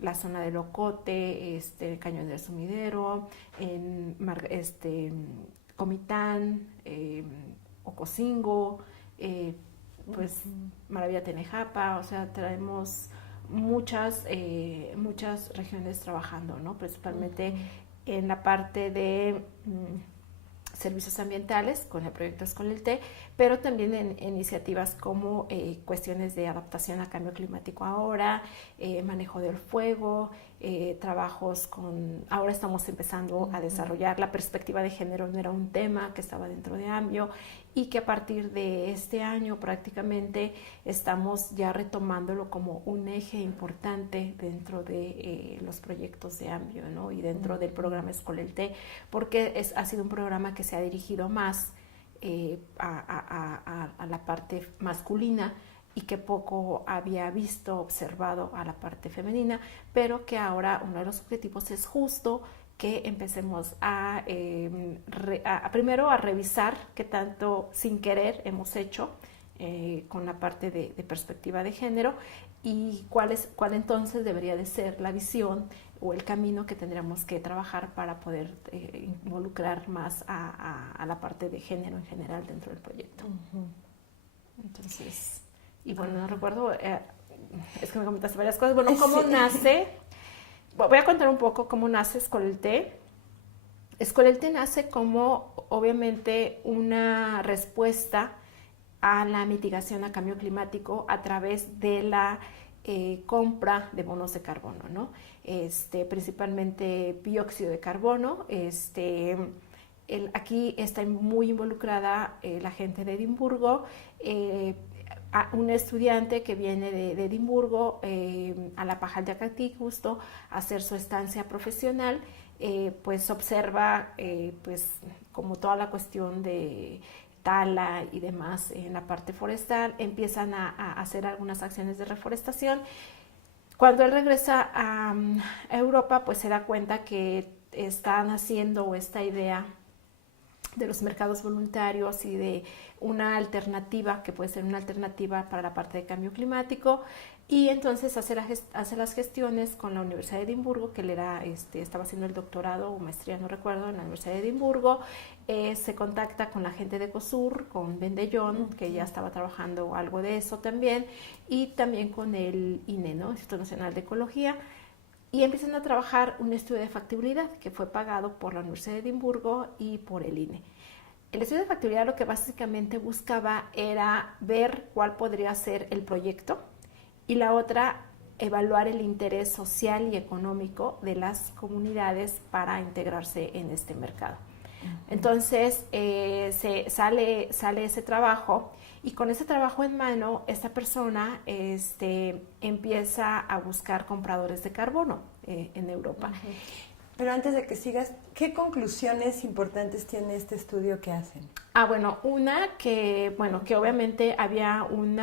la zona de Locote, Cañón del Sumidero, en Comitán, Ocosingo, pues Maravilla Tenejapa. O sea, traemos muchas regiones trabajando, ¿no? Principalmente en la parte de servicios ambientales con el proyecto Escolelte, pero también en iniciativas como cuestiones de adaptación a cambio climático ahora, manejo del fuego, trabajos ahora estamos empezando a desarrollar la perspectiva de género, no era un tema que estaba dentro de Ambio, y que a partir de este año prácticamente estamos ya retomándolo como un eje importante dentro de los proyectos de Ambio, ¿no? Y dentro del programa Escolelte, porque ha sido un programa que se ha dirigido más a la parte masculina y que poco había observado a la parte femenina, pero que ahora uno de los objetivos es justo que empecemos primero a revisar qué tanto sin querer hemos hecho con la parte de perspectiva de género y cuál entonces debería de ser la visión o el camino que tendríamos que trabajar para poder involucrar más a la parte de género en general dentro del proyecto. Entonces, y bueno, no recuerdo, es que me comentaste varias cosas. Bueno, ¿cómo nace? Voy a contar un poco cómo nace Escolelte. Escolelte nace como, obviamente, una respuesta a la mitigación a cambio climático a través de la compra de bonos de carbono, ¿no? Principalmente dióxido de carbono. Aquí está muy involucrada la gente de Edimburgo. Un estudiante que viene de Edimburgo a la Pajal de Acatí justo a hacer su estancia profesional, pues observa pues como toda la cuestión de tala y demás en la parte forestal, empiezan a hacer algunas acciones de reforestación. Cuando él regresa a Europa, pues se da cuenta que están haciendo esta idea de los mercados voluntarios y de una alternativa que puede ser una alternativa para la parte de cambio climático, y entonces hace las gestiones con la Universidad de Edimburgo, que él estaba haciendo el doctorado o maestría, no recuerdo, en la Universidad de Edimburgo. Se contacta con la gente de Ecosur, con Ben de Jong, que ya estaba trabajando algo de eso también, y también con el INE, ¿no? Instituto Nacional de Ecología, y empiezan a trabajar un estudio de factibilidad que fue pagado por la Universidad de Edimburgo y por el INE. El estudio de factibilidad lo que básicamente buscaba era ver cuál podría ser el proyecto, y la otra, evaluar el interés social y económico de las comunidades para integrarse en este mercado. Entonces sale ese trabajo, y con ese trabajo en mano esta persona empieza a buscar compradores de carbono en Europa. Pero antes de que sigas, ¿qué conclusiones importantes tiene este estudio que hacen? Bueno, una que obviamente había un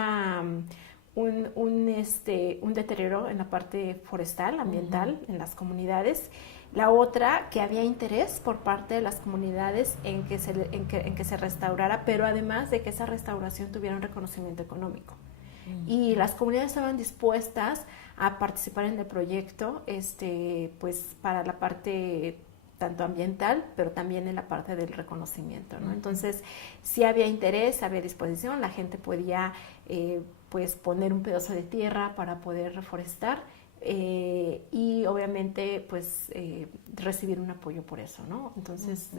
deterioro en la parte forestal, ambiental, en las comunidades. La otra, que había interés por parte de las comunidades en que se restaurara, pero además de que esa restauración tuviera un reconocimiento económico. Y las comunidades estaban dispuestas a participar en el proyecto, pues para la parte tanto ambiental, pero también en la parte del reconocimiento, ¿no? Entonces, sí había interés, había disposición, la gente podía pues poner un pedazo de tierra para poder reforestar, y obviamente pues recibir un apoyo por eso, ¿no? Entonces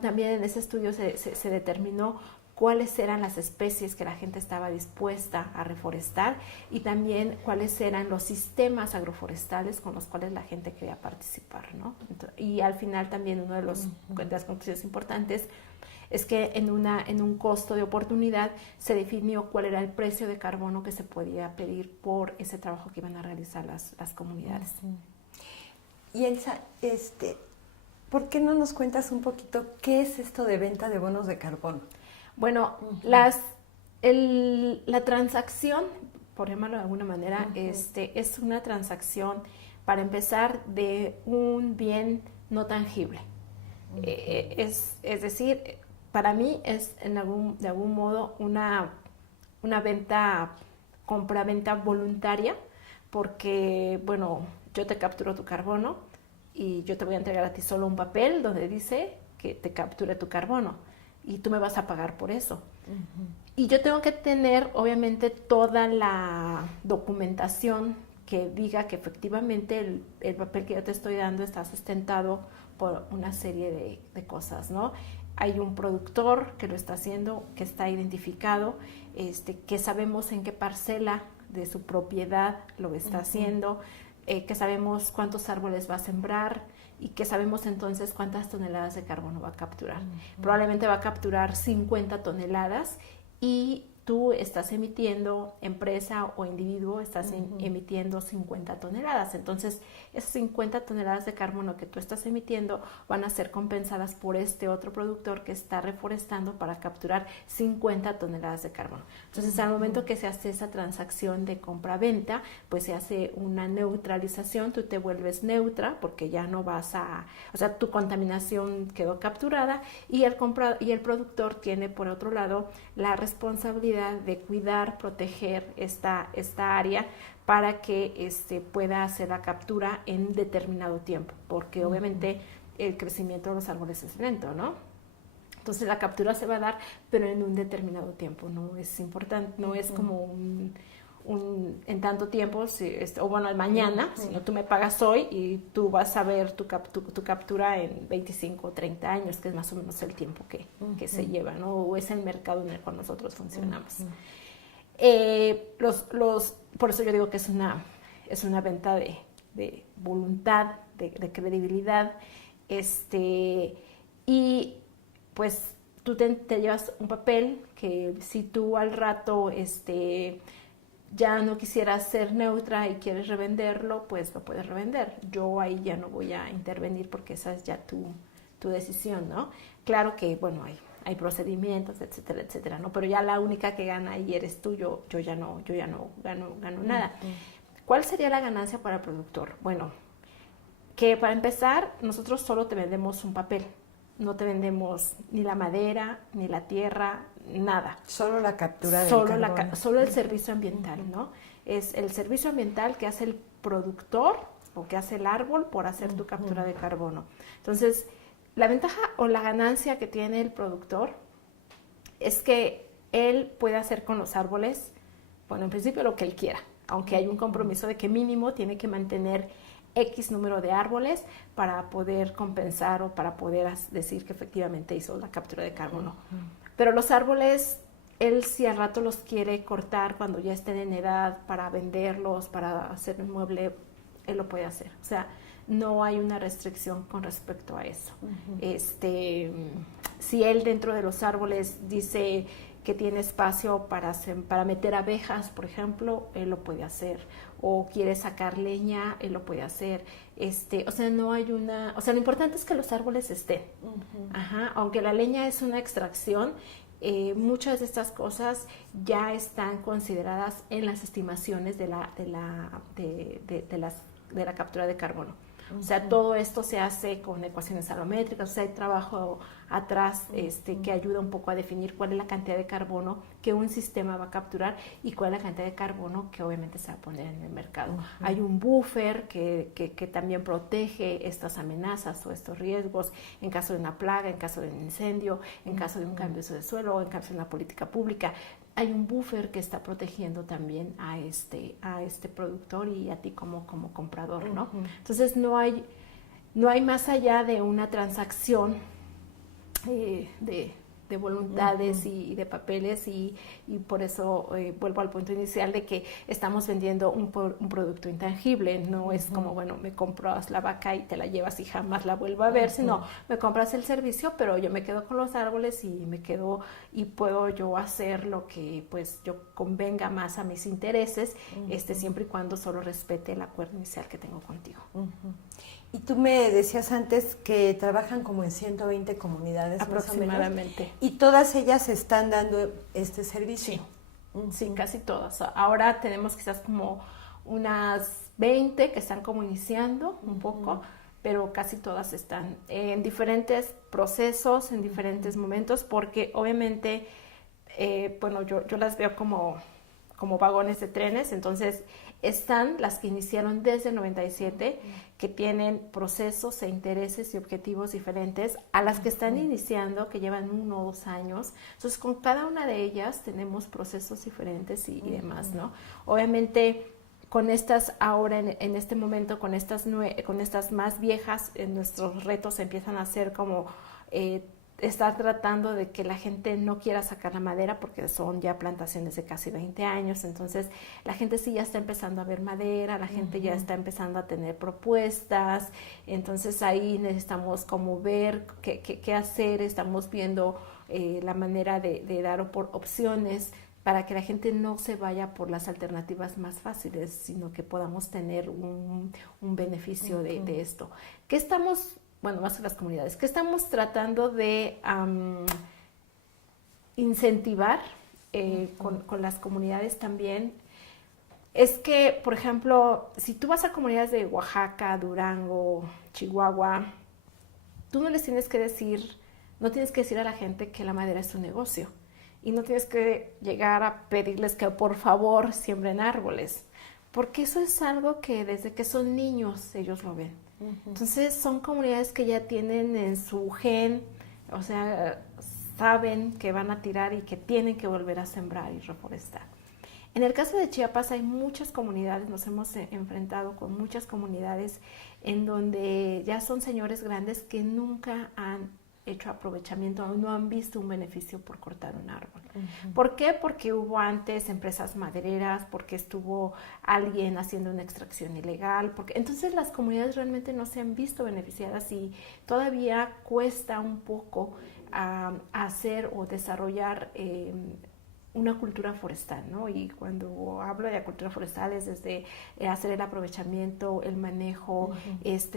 también en ese estudio se determinó cuáles eran las especies que la gente estaba dispuesta a reforestar y también cuáles eran los sistemas agroforestales con los cuales la gente quería participar, ¿no? Entonces, y al final también una de las conclusiones importantes es que en un costo de oportunidad se definió cuál era el precio de carbono que se podía pedir por ese trabajo que iban a realizar las comunidades. Y Elsa, ¿por qué no nos cuentas un poquito qué es esto de venta de bonos de carbono? Bueno, la transacción, por llamarlo de alguna manera, es una transacción, para empezar, de un bien no tangible. Es decir, para mí es de algún modo una venta, compra-venta voluntaria, porque, bueno, yo te capturo tu carbono y yo te voy a entregar a ti solo un papel donde dice que te capture tu carbono y tú me vas a pagar por eso. Y yo tengo que tener, obviamente, toda la documentación que diga que efectivamente el papel que yo te estoy dando está sustentado por una serie de cosas, ¿no? Hay un productor que lo está haciendo, que está identificado, que sabemos en qué parcela de su propiedad lo está haciendo, que sabemos cuántos árboles va a sembrar y que sabemos entonces cuántas toneladas de carbono va a capturar. Probablemente va a capturar 50 toneladas y tú estás emitiendo, empresa o individuo, estás emitiendo 50 toneladas. Entonces, esas 50 toneladas de carbono que tú estás emitiendo van a ser compensadas por este otro productor que está reforestando para capturar 50 toneladas de carbono. Entonces, al momento que se hace esa transacción de compra-venta, pues se hace una neutralización, tú te vuelves neutra porque ya no vas a... O sea, tu contaminación quedó capturada y el productor tiene, por otro lado, la responsabilidad de cuidar, proteger esta área para que pueda hacer la captura en determinado tiempo, porque obviamente el crecimiento de los árboles es lento, ¿no? Entonces la captura se va a dar, pero en un determinado tiempo, no es importante, no es como en tanto tiempo, o bueno, mañana, sino tú me pagas hoy y tú vas a ver tu captura en 25 o 30 años, que es más o menos el tiempo que se lleva, ¿no? O es el mercado en el cual nosotros funcionamos. Por eso yo digo que es una venta de voluntad, de credibilidad, y pues tú te llevas un papel que si tú al rato ya no quisieras ser neutra y quieres revenderlo, pues lo puedes revender. Yo ahí ya no voy a intervenir porque esa es ya tu decisión, ¿no? Claro que, bueno, hay procedimientos, etcétera, etcétera, ¿no? Pero ya la única que gana ahí eres tú, yo ya no gano nada. ¿Cuál sería la ganancia para el productor? Bueno, que para empezar, nosotros solo te vendemos un papel. No te vendemos ni la madera, ni la tierra, nada. Solo la captura del carbono. Solo el servicio ambiental, ¿no? Es el servicio ambiental que hace el productor o que hace el árbol por hacer tu captura de carbono. Entonces, la ventaja o la ganancia que tiene el productor es que él puede hacer con los árboles, bueno, en principio lo que él quiera, aunque hay un compromiso de que mínimo tiene que mantener X número de árboles para poder compensar o para poder decir que efectivamente hizo la captura de carbono. Pero los árboles, él si al rato los quiere cortar cuando ya estén en edad para venderlos, para hacer un mueble, él lo puede hacer. O sea, no hay una restricción con respecto a eso. Si él dentro de los árboles dice que tiene espacio para meter abejas, por ejemplo, él lo puede hacer. O quiere sacar leña, él lo puede hacer. O sea, no hay una... O sea, lo importante es que los árboles estén. Aunque la leña es una extracción, muchas de estas cosas ya están consideradas en las estimaciones de la captura de carbono. O sea, todo esto se hace con ecuaciones sarométricas, o sea, hay trabajo atrás que ayuda un poco a definir cuál es la cantidad de carbono que un sistema va a capturar y cuál es la cantidad de carbono que obviamente se va a poner en el mercado. Hay un buffer que también protege estas amenazas o estos riesgos en caso de una plaga, en caso de un incendio, en caso de un cambio de suelo o en caso de una política pública. Hay un buffer que está protegiendo también a este productor y a ti como comprador, ¿no? Entonces no hay más allá de una transacción de voluntades y de papeles y por eso vuelvo al punto inicial de que estamos vendiendo un producto intangible. No es como, bueno, me compras la vaca y te la llevas y jamás la vuelvo a ver, sino me compras el servicio, pero yo me quedo con los árboles y puedo yo hacer lo que pues yo convenga más a mis intereses, siempre y cuando solo respete el acuerdo inicial que tengo contigo. Y tú me decías antes que trabajan como en 120 comunidades aproximadamente. Más o menos, y todas ellas están dando este servicio. Sí, sí, casi todas. Ahora tenemos quizás como unas 20 que están como iniciando un poco, pero casi todas están en diferentes procesos, en diferentes momentos, porque obviamente, bueno, yo las veo como vagones de trenes, entonces están las que iniciaron desde el 97, que tienen procesos e intereses y objetivos diferentes, a las que están iniciando, que llevan 1 o 2 años. Entonces, con cada una de ellas tenemos procesos diferentes y demás, ¿no? Obviamente, con estas ahora, en este momento, con estas más viejas, nuestros retos empiezan a ser como estar tratando de que la gente no quiera sacar la madera porque son ya plantaciones de casi 20 años, entonces la gente sí ya está empezando a ver madera, la gente ya está empezando a tener propuestas, entonces ahí necesitamos como ver qué hacer, estamos viendo la manera de dar opciones para que la gente no se vaya por las alternativas más fáciles, sino que podamos tener un beneficio de esto. ¿Qué estamos... Bueno, más que las comunidades, que estamos tratando de incentivar con las comunidades también? Es que, por ejemplo, si tú vas a comunidades de Oaxaca, Durango, Chihuahua, tú no tienes que decir a la gente que la madera es su negocio y no tienes que llegar a pedirles que por favor siembren árboles, porque eso es algo que desde que son niños ellos lo ven. Entonces son comunidades que ya tienen en su gen, o sea, saben que van a tirar y que tienen que volver a sembrar y reforestar. En el caso de Chiapas hay muchas comunidades, nos hemos enfrentado con muchas comunidades en donde ya son señores grandes que nunca han hecho aprovechamiento, no han visto un beneficio por cortar un árbol. ¿Por qué? Porque hubo antes empresas madereras, porque estuvo alguien haciendo una extracción ilegal, entonces las comunidades realmente no se han visto beneficiadas y todavía cuesta un poco hacer o desarrollar una cultura forestal, ¿no? Y cuando hablo de la cultura forestal es desde hacer el aprovechamiento, el manejo,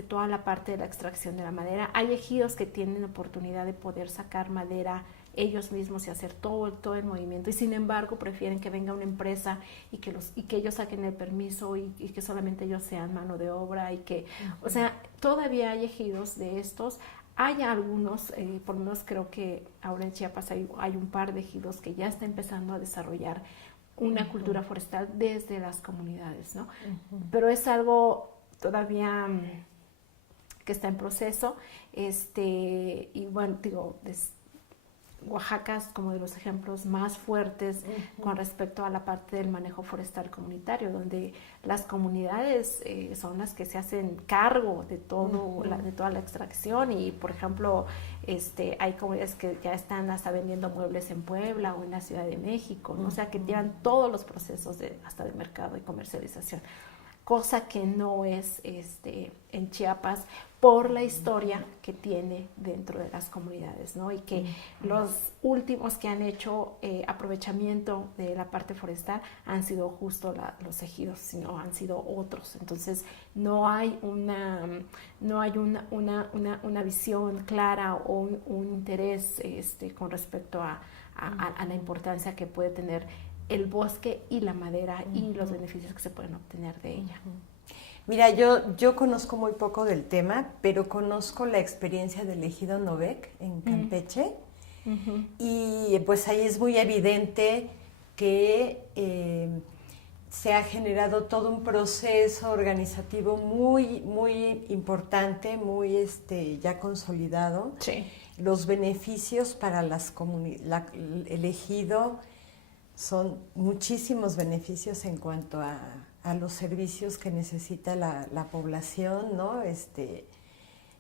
toda la parte de la extracción de la madera. Hay ejidos que tienen oportunidad de poder sacar madera ellos mismos y hacer todo el movimiento, y sin embargo prefieren que venga una empresa y que ellos saquen el permiso y que solamente ellos sean mano de obra y que, o sea, todavía hay ejidos de estos. Hay algunos, por lo menos creo que ahora en Chiapas hay un par de ejidos que ya está empezando a desarrollar una cultura forestal desde las comunidades, ¿no? Pero es algo todavía que está en proceso, y bueno, digo, Oaxaca es como de los ejemplos más fuertes con respecto a la parte del manejo forestal comunitario, donde las comunidades son las que se hacen cargo de de toda la extracción y, por ejemplo, hay comunidades que ya están hasta vendiendo muebles en Puebla o en la Ciudad de México, ¿no? O sea, que llevan todos los procesos hasta de mercado y comercialización, cosa que no es en Chiapas por la historia que tiene dentro de las comunidades, ¿no? Y que los últimos que han hecho aprovechamiento de la parte forestal han sido justo los ejidos, sino han sido otros. Entonces no hay una visión clara o un interés con respecto a la importancia que puede tener el bosque y la madera y los beneficios que se pueden obtener de ella. Mira, yo conozco muy poco del tema, pero conozco la experiencia del ejido Novec en Campeche. Y pues ahí es muy evidente que se ha generado todo un proceso organizativo muy importante, muy ya consolidado. Sí. Los beneficios para el ejido son muchísimos beneficios en cuanto a los servicios que necesita la población, ¿no?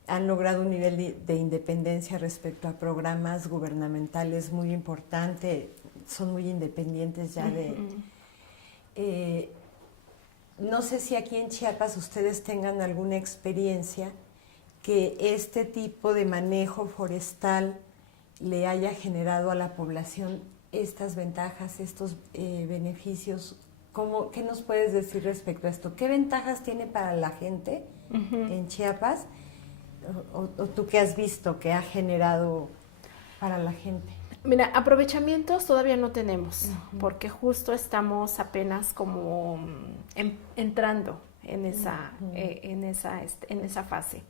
Han logrado un nivel de independencia respecto a programas gubernamentales muy importante, son muy independientes ya no sé si aquí en Chiapas ustedes tengan alguna experiencia que este tipo de manejo forestal le haya generado a la población estas ventajas, estos beneficios. ¿Qué nos puedes decir respecto a esto? ¿Qué ventajas tiene para la gente en Chiapas? O tú qué has visto que ha generado para la gente. Mira, aprovechamientos todavía no tenemos, porque justo estamos apenas como entrando en esa fase.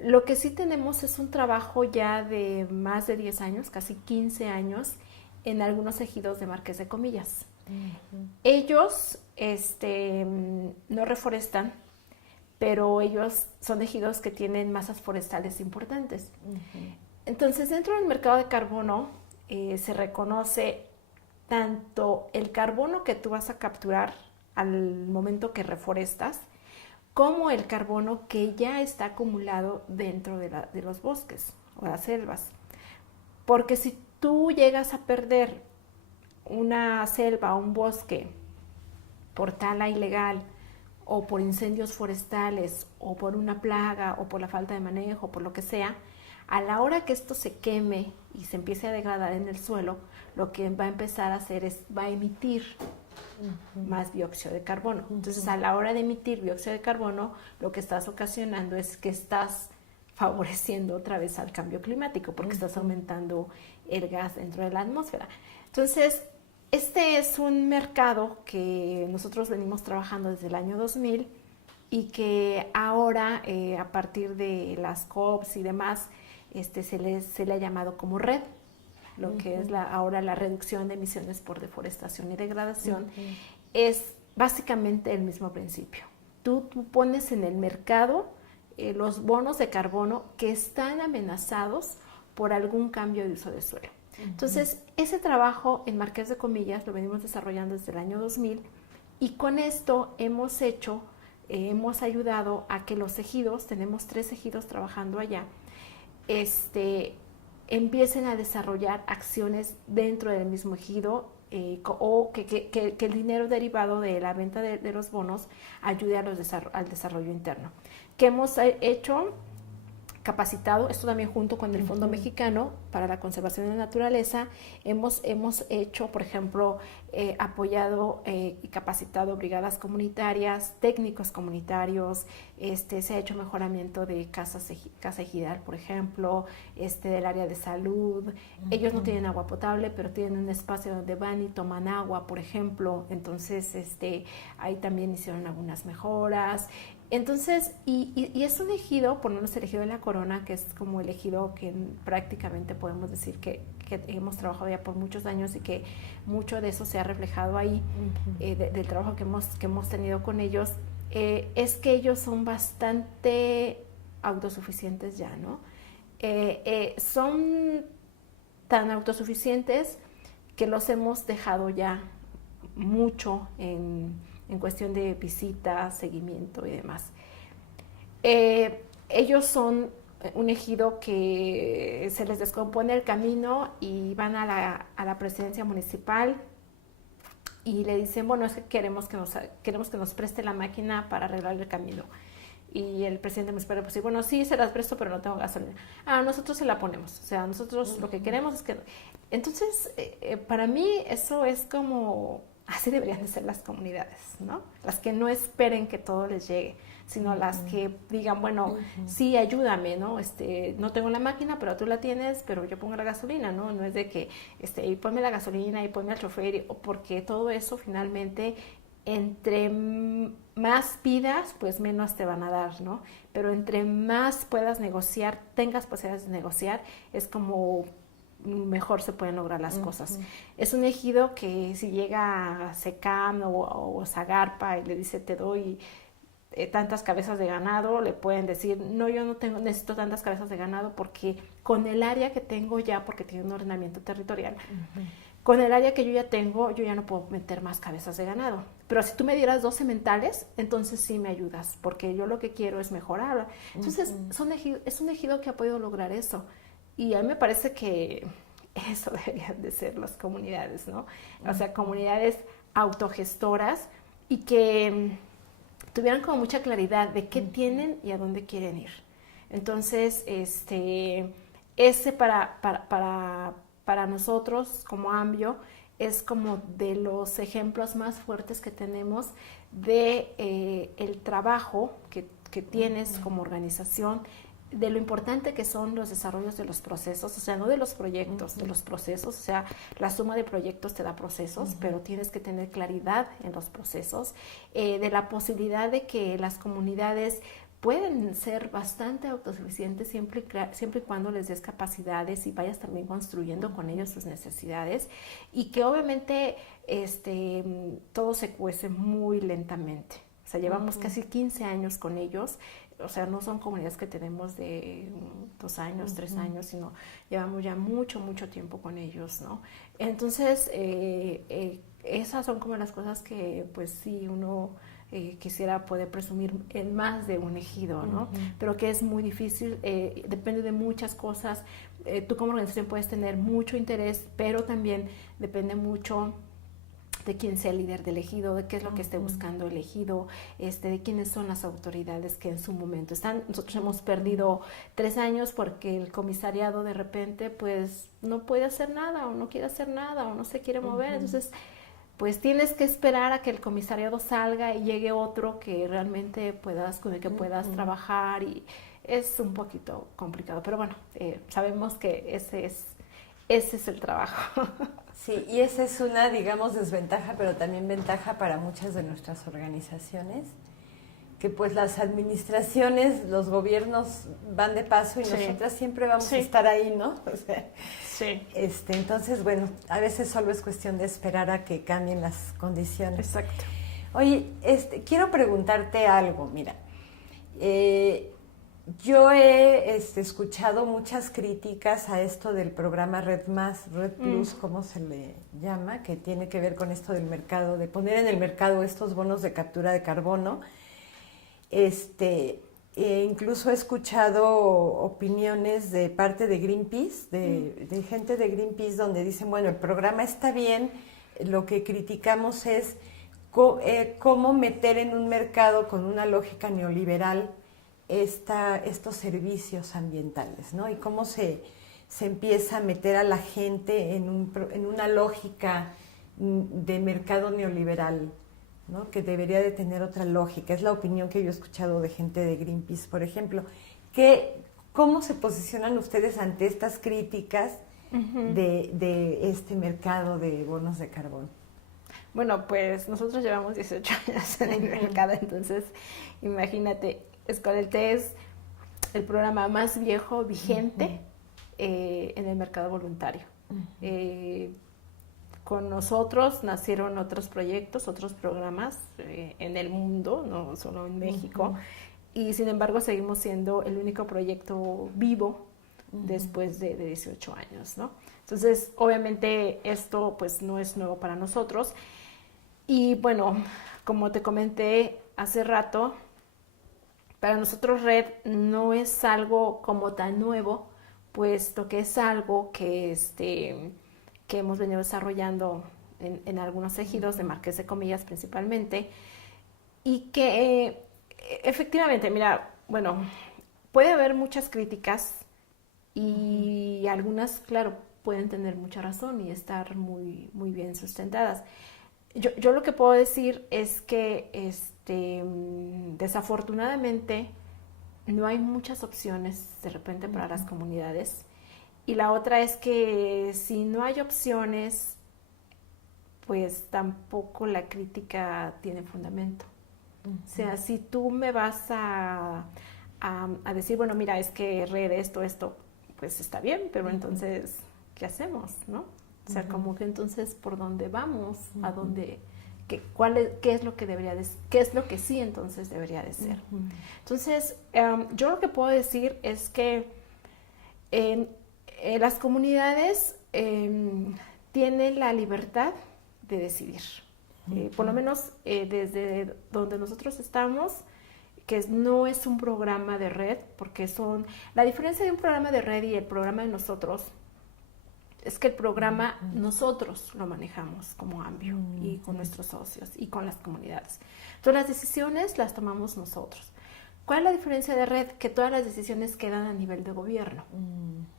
Lo que sí tenemos es un trabajo ya de más de 10 años, casi 15 años, en algunos ejidos de Marqués de Comillas. Ellos no reforestan, pero ellos son ejidos que tienen masas forestales importantes. Entonces, dentro del mercado de carbono se reconoce tanto el carbono que tú vas a capturar al momento que reforestas, como el carbono que ya está acumulado dentro de los bosques o las selvas. Porque si tú llegas a perder una selva o un bosque por tala ilegal, o por incendios forestales, o por una plaga, o por la falta de manejo, por lo que sea, a la hora que esto se queme y se empiece a degradar en el suelo, lo que va a empezar a hacer es, va a emitir más dióxido de carbono. Entonces, a la hora de emitir dióxido de carbono, lo que estás ocasionando es que estás favoreciendo otra vez al cambio climático, porque estás aumentando el gas dentro de la atmósfera. Entonces, este es un mercado que nosotros venimos trabajando desde el año 2000 y que ahora, a partir de las COPs y demás, se le ha llamado como RED, lo que es ahora la reducción de emisiones por deforestación y degradación. Es básicamente el mismo principio. Tú pones en el mercado los bonos de carbono que están amenazados por algún cambio de uso de suelo. Entonces, ese trabajo en Marqués de Comillas lo venimos desarrollando desde el año 2000 y con esto hemos ayudado a que los ejidos, tenemos 3 ejidos trabajando allá, empiecen a desarrollar acciones dentro del mismo ejido o que el dinero derivado de la venta de los bonos ayude al desarrollo interno. ¿Qué hemos hecho? Capacitado, esto también junto con el Fondo Mexicano para la Conservación de la Naturaleza, hemos hecho, por ejemplo, apoyado y capacitado brigadas comunitarias, técnicos comunitarios, se ha hecho mejoramiento de casa ejidal, por ejemplo, del área de salud. Ellos no tienen agua potable, pero tienen un espacio donde van y toman agua, por ejemplo, entonces ahí también hicieron algunas mejoras. Entonces, y es un ejido, por lo menos el ejido de la Corona, que es como el ejido que prácticamente podemos decir que hemos trabajado ya por muchos años y que mucho de eso se ha reflejado ahí, del trabajo que hemos tenido con ellos, es que ellos son bastante autosuficientes ya, ¿no? Son tan autosuficientes que los hemos dejado ya mucho en cuestión de visitas, seguimiento y demás. Ellos son un ejido que se les descompone el camino y van a la presidencia municipal y le dicen, bueno, es que queremos que nos preste la máquina para arreglar el camino. Y el presidente municipal pues dice, bueno, sí, se las presto, pero no tengo gasolina. Nosotros se la ponemos. O sea, nosotros lo que queremos es que... Entonces, para mí eso es como... Así deberían de ser las comunidades, ¿no? Las que no esperen que todo les llegue, sino las que digan, bueno, sí, ayúdame, ¿no? No tengo la máquina, pero tú la tienes, pero yo pongo la gasolina, ¿no? No es de que, y ponme la gasolina y ponme al chofer, porque todo eso finalmente, entre más pidas, pues menos te van a dar, ¿no? Pero entre más puedas negociar, tengas posibilidades de negociar, es como mejor se pueden lograr las cosas. Es un ejido que si llega a SECAM o Zagarpa y le dice te doy tantas cabezas de ganado, le pueden decir no, yo no necesito tantas cabezas de ganado porque con el área que tengo ya, porque tiene un ordenamiento territorial, con el área que yo ya tengo, yo ya no puedo meter más cabezas de ganado. Pero si tú me dieras 2 sementales, entonces sí me ayudas, porque yo lo que quiero es mejorar. Entonces, es un ejido que ha podido lograr eso. Y a mí me parece que eso deberían de ser las comunidades, ¿no? O sea, comunidades autogestoras y que tuvieran como mucha claridad de qué tienen y a dónde quieren ir. Entonces, ese para nosotros como AMBIO es como de los ejemplos más fuertes que tenemos de el trabajo que tienes como organización, de lo importante que son los desarrollos de los procesos, o sea, no de los proyectos, de los procesos, o sea, la suma de proyectos te da procesos, pero tienes que tener claridad en los procesos, de la posibilidad de que las comunidades pueden ser bastante autosuficientes siempre y cuando les des capacidades y vayas también construyendo con ellos sus necesidades, y que obviamente todo se cuece muy lentamente. O sea, llevamos casi 15 años con ellos. O sea, no son comunidades que tenemos de 2 años, 3 años, sino llevamos ya mucho, mucho tiempo con ellos, ¿no? Entonces, esas son como las cosas que, pues sí, uno quisiera poder presumir en más de un ejido, ¿no? Pero que es muy difícil, depende de muchas cosas. Tú como organización puedes tener mucho interés, pero también depende mucho de quién sea el líder del ejido, de qué es lo que esté buscando el ejido, de quiénes son las autoridades que en su momento están. Nosotros hemos perdido 3 años porque el comisariado de repente pues no puede hacer nada o no quiere hacer nada o no se quiere mover, entonces pues tienes que esperar a que el comisariado salga y llegue otro que realmente con el que puedas trabajar, y es un poquito complicado, pero bueno, sabemos que ese es el trabajo. Sí, y esa es una, digamos, desventaja, pero también ventaja para muchas de nuestras organizaciones, que pues las administraciones, los gobiernos van de paso y nosotras siempre vamos a estar ahí, ¿no? O sea, entonces, bueno, a veces solo es cuestión de esperar a que cambien las condiciones. Exacto. Oye, quiero preguntarte algo, mira. Yo he escuchado muchas críticas a esto del programa Red Plus, ¿cómo se le llama? Que tiene que ver con esto del mercado, de poner en el mercado estos bonos de captura de carbono. Incluso he escuchado opiniones de parte de Greenpeace, de gente de Greenpeace, donde dicen, bueno, el programa está bien, lo que criticamos es cómo meter en un mercado con una lógica neoliberal estos servicios ambientales, ¿no? Y cómo se empieza a meter a la gente en una lógica de mercado neoliberal, ¿no? Que debería de tener otra lógica. Es la opinión que yo he escuchado de gente de Greenpeace, por ejemplo. ¿Cómo se posicionan ustedes ante estas críticas de este mercado de bonos de carbón? Bueno, pues nosotros llevamos 18 años en el mercado, entonces imagínate, Escolelte es el programa más viejo vigente en el mercado voluntario. Con nosotros nacieron otros proyectos, otros programas en el mundo, no solo en México, y sin embargo seguimos siendo el único proyecto vivo después de 18 años, ¿no? Entonces, obviamente esto pues no es nuevo para nosotros, y bueno, como te comenté hace rato, para nosotros Red no es algo como tan nuevo, puesto que es algo que hemos venido desarrollando en algunos ejidos de Marqués de Comillas principalmente, y que efectivamente, mira, bueno, puede haber muchas críticas y algunas, claro, pueden tener mucha razón y estar muy, muy bien sustentadas. Yo lo que puedo decir es que desafortunadamente no hay muchas opciones de repente para las comunidades, y la otra es que si no hay opciones, pues tampoco la crítica tiene fundamento. O sea, si tú me vas a decir, bueno, mira, es que red esto, pues está bien, pero entonces, ¿qué hacemos, no? O sea, como que entonces, ¿por dónde vamos? ¿A dónde? ¿Qué es lo que debería de, qué es lo que sí entonces debería de ser? Entonces, yo lo que puedo decir es que las comunidades tienen la libertad de decidir. Por lo menos desde donde nosotros estamos, que no es un programa de red, porque la diferencia de un programa de red y el programa de nosotros es que el programa nosotros lo manejamos como AMBIO y con nuestros socios y con las comunidades. Entonces las decisiones las tomamos nosotros. ¿Cuál es la diferencia de red? Que todas las decisiones quedan a nivel de gobierno.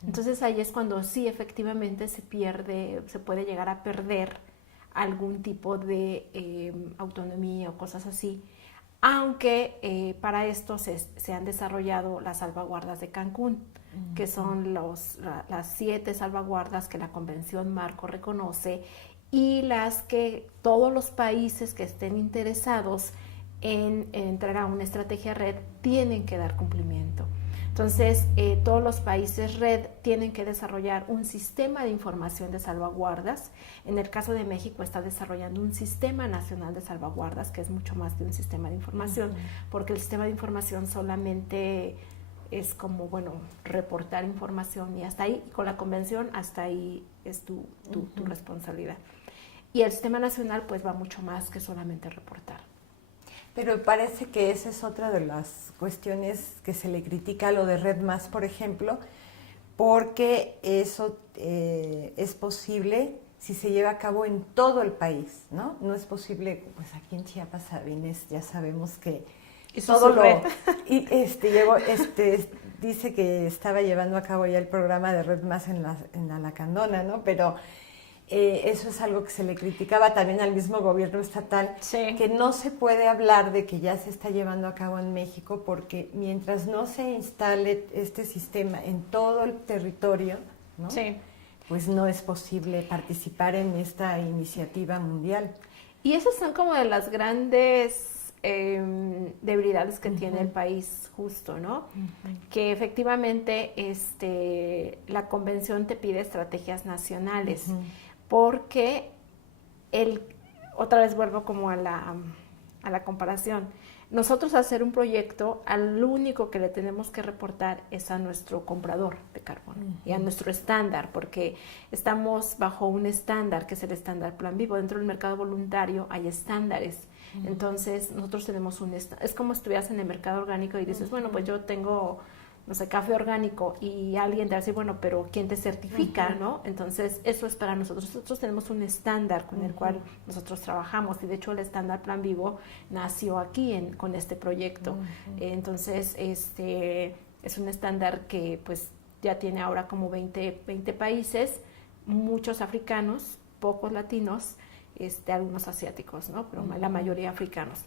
Entonces ahí es cuando sí efectivamente se puede llegar a perder algún tipo de autonomía o cosas así, aunque para esto se han desarrollado las salvaguardas de Cancún, que son las 7 salvaguardas que la Convención Marco reconoce y las que todos los países que estén interesados en entrar a una estrategia red tienen que dar cumplimiento. Entonces, todos los países red tienen que desarrollar un sistema de información de salvaguardas. En el caso de México está desarrollando un sistema nacional de salvaguardas, que es mucho más de un sistema de información, porque el sistema de información solamente es como, bueno, reportar información y hasta ahí, con la convención, hasta ahí es tu responsabilidad. Y el sistema nacional pues va mucho más que solamente reportar. Pero parece que esa es otra de las cuestiones que se le critica a lo de Red Más, por ejemplo, porque eso es posible si se lleva a cabo en todo el país, ¿no? No es posible, pues aquí en Chiapas, Sabines, ya sabemos que todo lo... Y dice que estaba llevando a cabo ya el programa de Red Más en la Lacandona, ¿no? Pero... eso es algo que se le criticaba también al mismo gobierno estatal, sí, que no se puede hablar de que ya se está llevando a cabo en México porque mientras no se instale este sistema en todo el territorio, ¿no? Sí. Pues no es posible participar en esta iniciativa mundial. Y esas son como de las grandes debilidades que tiene el país, justo, ¿no? Que efectivamente la convención te pide estrategias nacionales, porque otra vez vuelvo como a la comparación. Nosotros hacer un proyecto, al único que le tenemos que reportar es a nuestro comprador de carbono y a nuestro estándar, porque estamos bajo un estándar que es el estándar Plan Vivo. Dentro del mercado voluntario hay estándares. Entonces nosotros tenemos es como si estuvieras en el mercado orgánico y dices, bueno, pues yo tengo, no sé, café orgánico, y alguien te va a decir, bueno, pero ¿quién te certifica, no? Entonces eso es para nosotros. Nosotros tenemos un estándar con el cual nosotros trabajamos, y de hecho el estándar Plan Vivo nació aquí con este proyecto. Entonces es un estándar que pues ya tiene ahora como 20 países, muchos africanos, pocos latinos, algunos asiáticos, ¿no? Pero la mayoría africanos.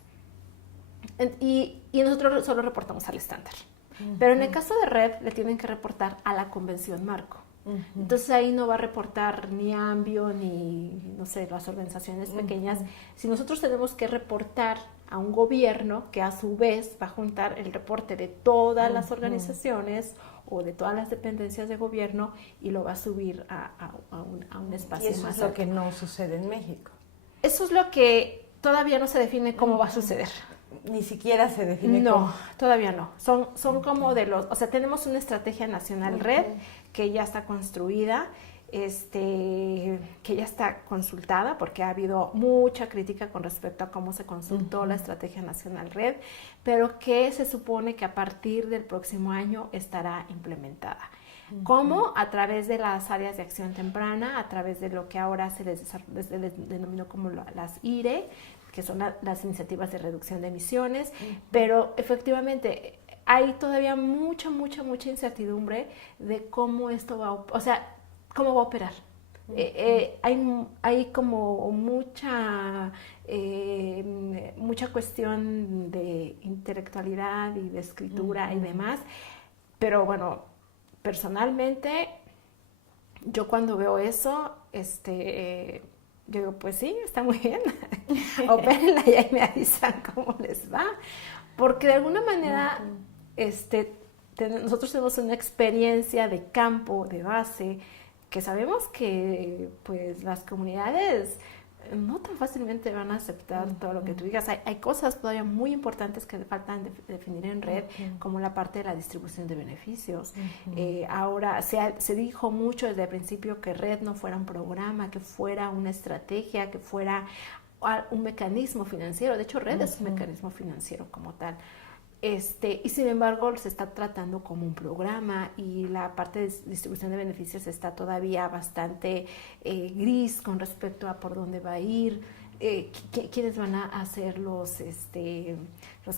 Y nosotros solo reportamos al estándar. Pero en el caso de red le tienen que reportar a la Convención Marco. Entonces ahí no va a reportar ni AMBIO ni, no sé, las organizaciones pequeñas. Si nosotros tenemos que reportar a un gobierno que a su vez va a juntar el reporte de todas las organizaciones o de todas las dependencias de gobierno y lo va a subir a un espacio más. Y eso es lo que no sucede en México. Eso es lo que todavía no se define cómo va a suceder. Ni siquiera se define cómo. No, todavía no. Son como o sea, tenemos una estrategia nacional red que ya está construida, que ya está consultada, porque ha habido mucha crítica con respecto a cómo se consultó la estrategia nacional red, pero que se supone que a partir del próximo año estará implementada. ¿Cómo? A través de las áreas de acción temprana, a través de lo que ahora se les denominó como las IRE, que son las iniciativas de reducción de emisiones, pero efectivamente hay todavía mucha incertidumbre de cómo esto cómo va a operar. Hay como mucha cuestión de intelectualidad y de escritura y demás, pero bueno, personalmente, yo cuando veo eso, yo digo, pues sí, está muy bien, opérenla y ahí me avisan cómo les va. porque de alguna manera nosotros tenemos una experiencia de campo, de base, que sabemos que pues las comunidades no tan fácilmente van a aceptar todo lo que tú digas. Hay cosas todavía muy importantes que faltan definir en red, como la parte de la distribución de beneficios. Ahora se dijo mucho desde el principio que red no fuera un programa, que fuera una estrategia, que fuera un mecanismo financiero. De hecho, red es un mecanismo financiero como tal. Y sin embargo se está tratando como un programa, y la parte de distribución de beneficios está todavía bastante gris con respecto a por dónde va a ir, quiénes van a ser los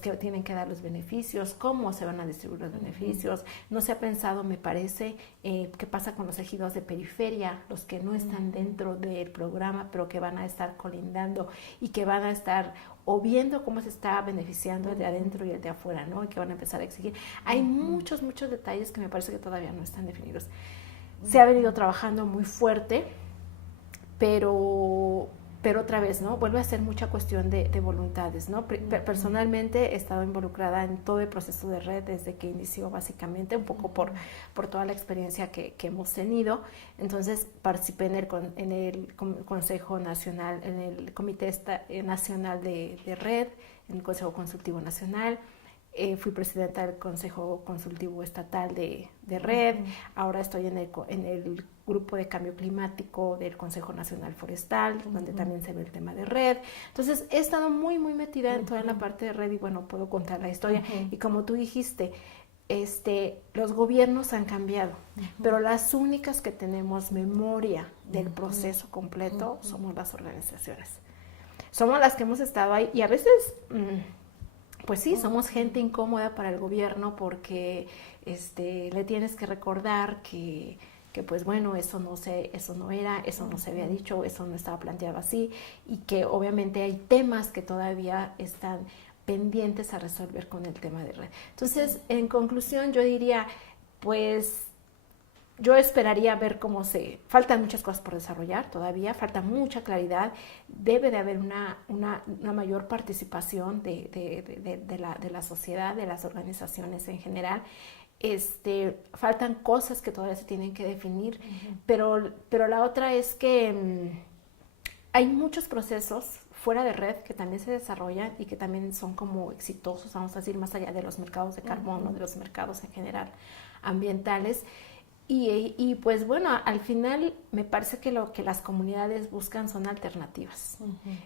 que tienen que dar los beneficios, cómo se van a distribuir los beneficios. No se ha pensado, me parece, qué pasa con los ejidos de periferia, los que no están dentro del programa, pero que van a estar colindando y que van a estar o viendo cómo se está beneficiando el de adentro y el de afuera, ¿no? Y que van a empezar a exigir. Hay muchos detalles que me parece que todavía no están definidos. Se ha venido trabajando muy fuerte, pero otra vez, ¿no? Vuelve a ser mucha cuestión de voluntades, ¿no? Personalmente he estado involucrada en todo el proceso de red desde que inició, básicamente, un poco por toda la experiencia que hemos tenido. Entonces, participé en el Consejo Nacional, en el Comité Nacional de Red, en el Consejo Consultivo Nacional. Fui presidenta del Consejo Consultivo Estatal de Red. Ahora estoy en el Grupo de Cambio Climático del Consejo Nacional Forestal, donde también se ve el tema de red. Entonces he estado muy metida en toda la parte de red, y bueno, puedo contar la historia. Y como tú dijiste, los gobiernos han cambiado, pero las únicas que tenemos memoria del proceso completo somos las organizaciones. Somos las que hemos estado ahí, y a veces pues sí, somos gente incómoda para el gobierno, porque le tienes que recordar que pues bueno, eso no era, eso no se había dicho, eso no estaba planteado así, y que obviamente hay temas que todavía están pendientes a resolver con el tema de red. Entonces, en conclusión, yo diría, pues yo esperaría ver faltan muchas cosas por desarrollar todavía, falta mucha claridad, debe de haber una mayor participación de la sociedad, de las organizaciones en general. Faltan cosas que todavía se tienen que definir, pero la otra es que hay muchos procesos fuera de red que también se desarrollan y que también son como exitosos, vamos a decir, más allá de los mercados de carbono, de los mercados en general ambientales. Y pues bueno, al final me parece que lo que las comunidades buscan son alternativas.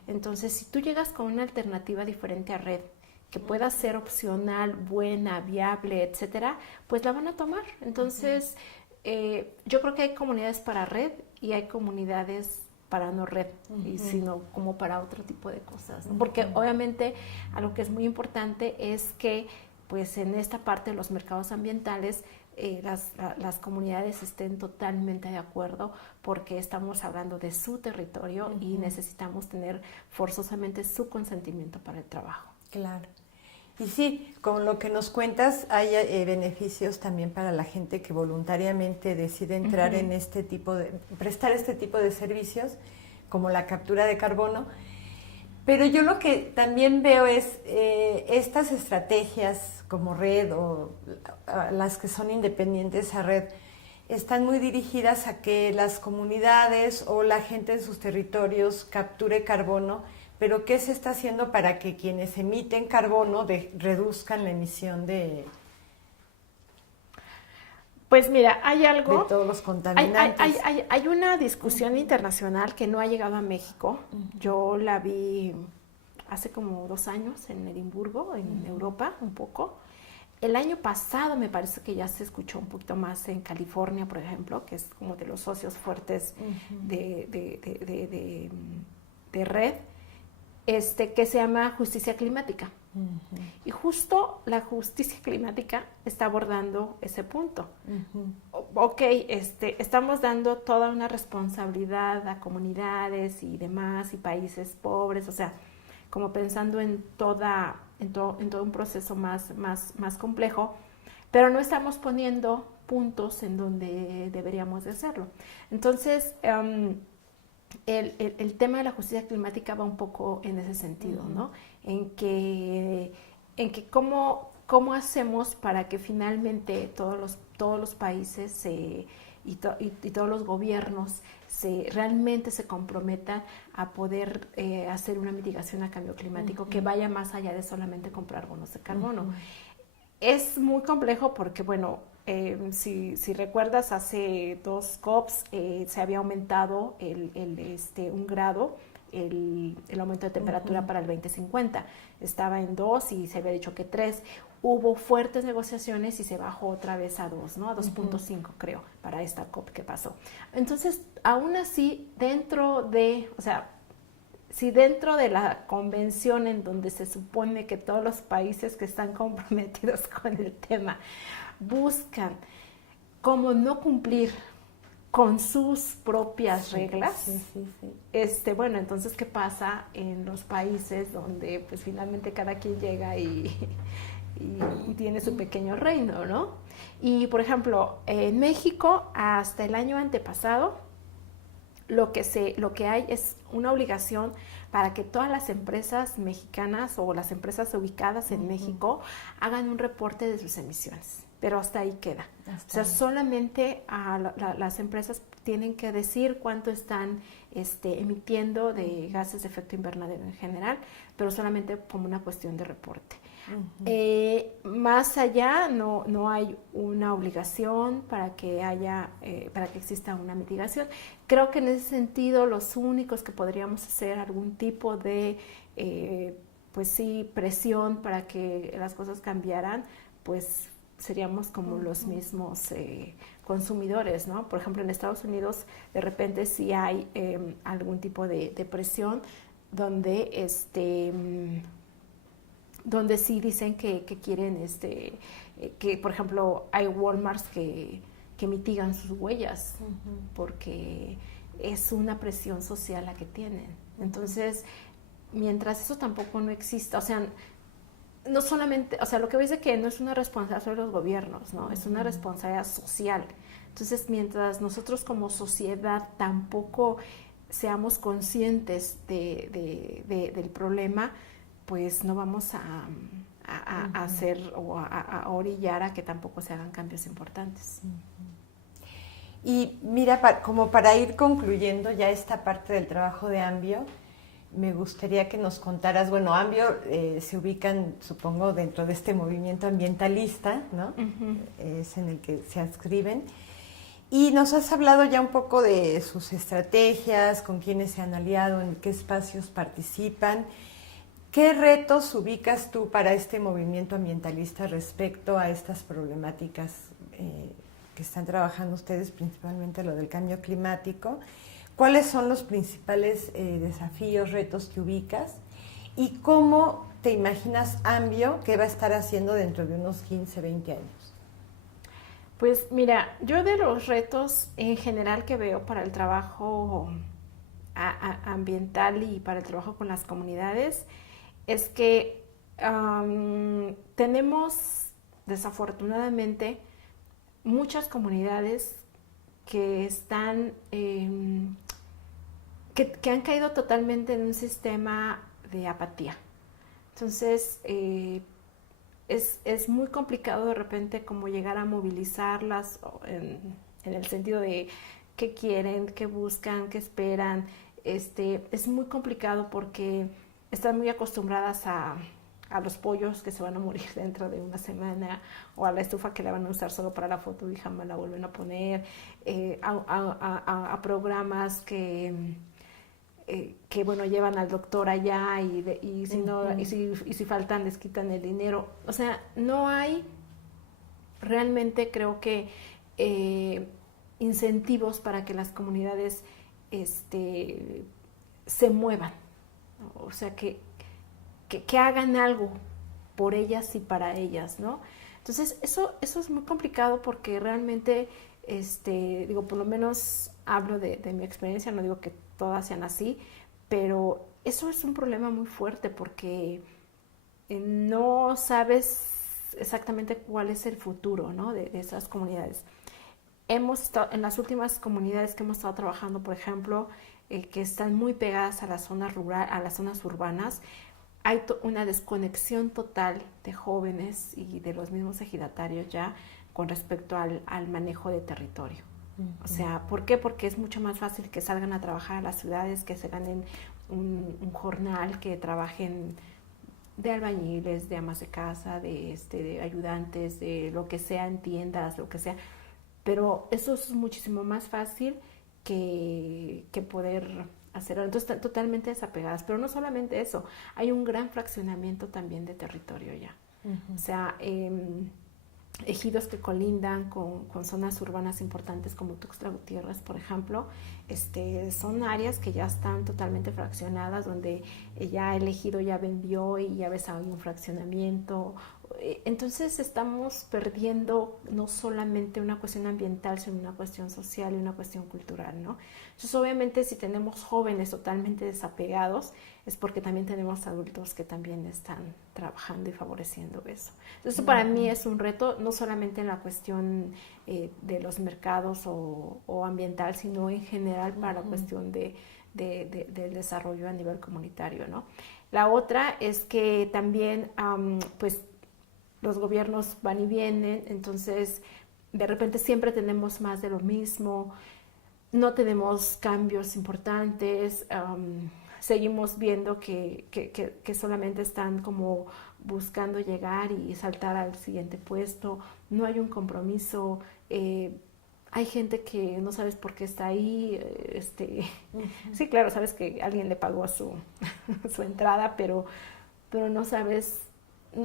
Entonces, si tú llegas con una alternativa diferente a red, que pueda ser opcional, buena, viable, etcétera, pues la van a tomar. Entonces, yo creo que hay comunidades para red y hay comunidades para no red, y sino como para otro tipo de cosas, ¿no? Porque obviamente algo que es muy importante es que pues en esta parte de los mercados ambientales las comunidades estén totalmente de acuerdo, porque estamos hablando de su territorio y necesitamos tener forzosamente su consentimiento para el trabajo. Claro. Y sí, con lo que nos cuentas, hay beneficios también para la gente que voluntariamente decide entrar en prestar este tipo de servicios, como la captura de carbono. Pero yo lo que también veo es estas estrategias como red o las que son independientes a red, están muy dirigidas a que las comunidades o la gente en sus territorios capture carbono, pero ¿qué se está haciendo para que quienes emiten carbono reduzcan la emisión de Pues mira, hay algo... de todos los contaminantes? Hay una discusión internacional que no ha llegado a México. Yo la vi hace como 2 años en Edimburgo, en Europa, un poco. El año pasado me parece que ya se escuchó un poquito más en California, por ejemplo, que es como de los socios fuertes de red, que se llama justicia climática. Y justo la justicia climática está abordando ese punto. Ok, estamos dando toda una responsabilidad a comunidades y demás, y países pobres, o sea, como pensando en todo un proceso más complejo, pero no estamos poniendo puntos en donde deberíamos de hacerlo. Entonces, el tema de la justicia climática va un poco en ese sentido, ¿no? En que en que cómo hacemos para que finalmente todos los países y todos los gobiernos realmente se comprometan a poder hacer una mitigación a cambio climático que vaya más allá de solamente comprar bonos de carbono. Es muy complejo porque, bueno, si recuerdas, hace 2 COPs se había aumentado un grado el aumento de temperatura para el 2050. Estaba en 2 y se había dicho que 3. Hubo fuertes negociaciones y se bajó otra vez a 2, ¿no? A 2.5 creo, para esta COP que pasó. Entonces, aún así, si dentro de la convención en donde se supone que todos los países que están comprometidos con el tema buscan cómo no cumplir con sus propias reglas, bueno, entonces, ¿qué pasa en los países donde pues finalmente cada quien llega y tiene su pequeño reino, ¿no? Y, por ejemplo, en México, hasta el año antepasado, lo que hay es una obligación para que todas las empresas mexicanas o las empresas ubicadas en México hagan un reporte de sus emisiones, pero hasta ahí queda. Solamente las empresas tienen que decir cuánto están emitiendo de gases de efecto invernadero en general, pero solamente como una cuestión de reporte. Más allá no hay una obligación para que exista una mitigación. Creo que en ese sentido los únicos que podríamos hacer algún tipo de presión para que las cosas cambiaran, pues seríamos como los mismos consumidores, ¿no? Por ejemplo, en Estados Unidos de repente sí hay algún tipo de presión donde sí dicen que quieren, que por ejemplo hay Walmarts que mitigan sus huellas porque es una presión social la que tienen. Entonces, mientras eso tampoco no exista, no solamente, lo que voy a decir es que no es una responsabilidad sobre los gobiernos, ¿no? Es una responsabilidad social. Entonces, mientras nosotros como sociedad tampoco seamos conscientes del problema, pues no vamos a hacer o a orillar a que tampoco se hagan cambios importantes. Y mira, como para ir concluyendo ya esta parte del trabajo de AMBIO, me gustaría que nos contaras, bueno, AMBIO se ubican, supongo, dentro de este movimiento ambientalista, ¿no? Es en el que se adscriben. Y nos has hablado ya un poco de sus estrategias, con quiénes se han aliado, en qué espacios participan. ¿Qué retos ubicas tú para este movimiento ambientalista respecto a estas problemáticas que están trabajando ustedes, principalmente lo del cambio climático? ¿Cuáles son los principales desafíos, retos que ubicas? ¿Y cómo te imaginas AMBIO que va a estar haciendo dentro de unos 15, 20 años? Pues mira, yo de los retos en general que veo para el trabajo ambiental y para el trabajo con las comunidades es que tenemos desafortunadamente muchas comunidades que están que han caído totalmente en un sistema de apatía. Entonces es muy complicado de repente como llegar a movilizarlas en el sentido de qué quieren, qué buscan, qué esperan. Es muy complicado porque están muy acostumbradas a los pollos que se van a morir dentro de una semana, o a la estufa que la van a usar solo para la foto y jamás la vuelven a poner, a programas que bueno, llevan al doctor allá y si faltan les quitan el dinero. O sea, no hay realmente, creo que incentivos para que las comunidades se muevan, ¿no? O sea, que hagan algo por ellas y para ellas, ¿no? Entonces, eso es muy complicado porque realmente, por lo menos hablo de mi experiencia, no digo que todas sean así, pero eso es un problema muy fuerte porque no sabes exactamente cuál es el futuro, ¿no? de esas comunidades. Hemos estado, en las últimas comunidades que hemos estado trabajando, por ejemplo, que están muy pegadas a las zonas urbanas, hay una desconexión total de jóvenes y de los mismos ejidatarios ya con respecto al manejo de territorio. O sea, ¿por qué? Porque es mucho más fácil que salgan a trabajar a las ciudades, que se ganen un jornal, que trabajen de albañiles, de amas de casa, de ayudantes, de lo que sea en tiendas, lo que sea. Pero eso es muchísimo más fácil que poder hacerlo. Entonces, están totalmente desapegadas. Pero no solamente eso, hay un gran fraccionamiento también de territorio ya. O sea, ejidos que colindan con zonas urbanas importantes como Tuxtla Gutiérrez, por ejemplo, son áreas que ya están totalmente fraccionadas, donde ya el ejido ya vendió y ya ves hay un fraccionamiento. Entonces estamos perdiendo no solamente una cuestión ambiental, sino una cuestión social y una cuestión cultural, ¿no? Entonces, obviamente, si tenemos jóvenes totalmente desapegados, es porque también tenemos adultos que también están trabajando y favoreciendo eso. Entonces, para mí es un reto, no solamente en la cuestión de los mercados o ambiental, sino en general para la cuestión del desarrollo a nivel comunitario, ¿no? La otra es que también, pues, los gobiernos van y vienen, entonces de repente siempre tenemos más de lo mismo, no tenemos cambios importantes, seguimos viendo que solamente están como buscando llegar y saltar al siguiente puesto, no hay un compromiso, hay gente que no sabes por qué está ahí, sí, claro, sabes que alguien le pagó su entrada, pero no sabes,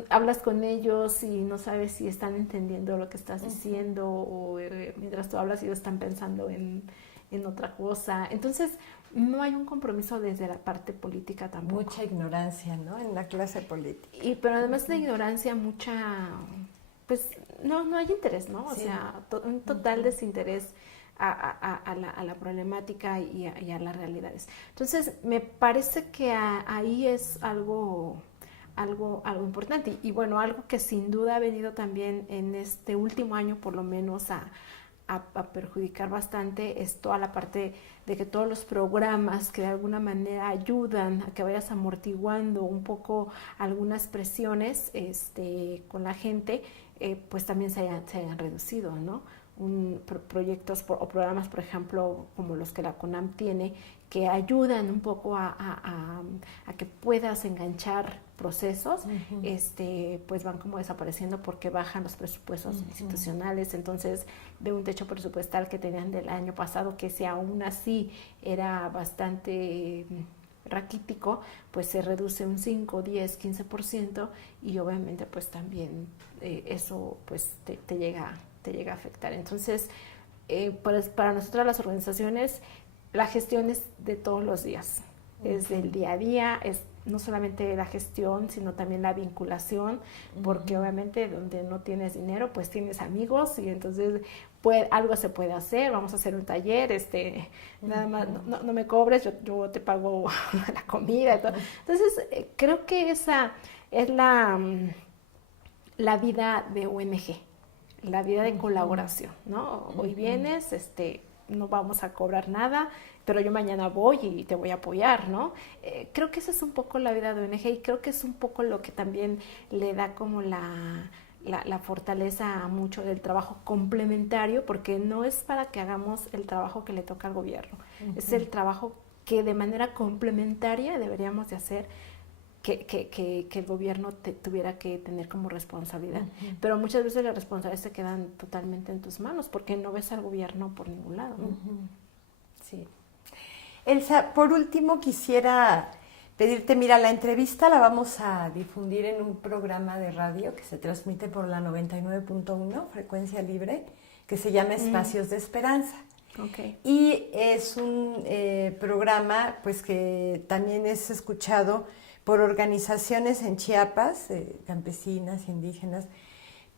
hablas con ellos y no sabes si están entendiendo lo que estás diciendo o mientras tú hablas ellos están pensando en otra cosa. Entonces, no hay un compromiso desde la parte política tampoco. Mucha ignorancia, ¿no? En la clase política. Pero además de ignorancia, pues no hay interés, ¿no? O sea, un total desinterés a la problemática y a las realidades. Entonces, me parece que ahí es algo importante. Y bueno, algo que sin duda ha venido también en este último año, por lo menos, a perjudicar bastante es toda la parte de que todos los programas que de alguna manera ayudan a que vayas amortiguando un poco algunas presiones con la gente, pues también se hayan reducido, ¿no? Proyectos o programas, por ejemplo, como los que la CONAM tiene, que ayudan un poco a que puedas enganchar procesos, pues van como desapareciendo porque bajan los presupuestos institucionales. Entonces, de un techo presupuestal que tenían del año pasado, que si aún así era bastante raquítico, pues se reduce un 5, 10, 15% y obviamente pues también eso pues te llega a afectar. Entonces, pues para nosotras las organizaciones, la gestión es de todos los días, es del día a día, es no solamente la gestión, sino también la vinculación, porque obviamente donde no tienes dinero, pues tienes amigos y entonces algo se puede hacer, vamos a hacer un taller, nada más, no me cobres, yo te pago la comida y todo. Entonces, creo que esa es la vida de ONG, la vida de colaboración, ¿no? Hoy vienes, no vamos a cobrar nada, pero yo mañana voy y te voy a apoyar, ¿no? Creo que esa es un poco la vida de ONG y creo que es un poco lo que también le da como la fortaleza a mucho del trabajo complementario, porque no es para que hagamos el trabajo que le toca al gobierno, es el trabajo que de manera complementaria deberíamos de hacer, que el gobierno tuviera que tener como responsabilidad. Pero muchas veces las responsabilidades se quedan totalmente en tus manos porque no ves al gobierno por ningún lado, ¿no? Sí. Elsa, por último quisiera pedirte, mira, la entrevista la vamos a difundir en un programa de radio que se transmite por la 99.1, frecuencia libre, que se llama Espacios de Esperanza. Okay. Y es un programa pues que también es escuchado por organizaciones en Chiapas, campesinas, indígenas,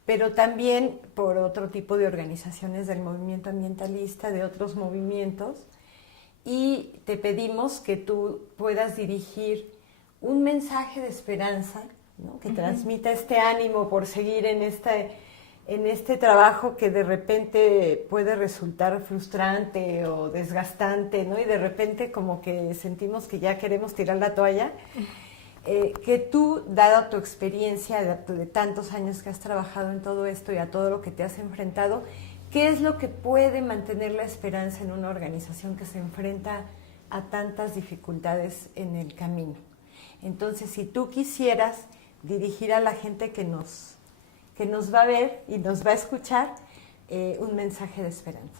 pero también por otro tipo de organizaciones del movimiento ambientalista, de otros movimientos, y te pedimos que tú puedas dirigir un mensaje de esperanza, ¿no? Que transmita este ánimo por seguir en este trabajo que de repente puede resultar frustrante o desgastante, ¿no? Y de repente como que sentimos que ya queremos tirar la toalla. que tú, dada tu experiencia de tantos años que has trabajado en todo esto y a todo lo que te has enfrentado, ¿qué es lo que puede mantener la esperanza en una organización que se enfrenta a tantas dificultades en el camino? Entonces, si tú quisieras dirigir a la gente que nos va a ver y nos va a escuchar, un mensaje de esperanza.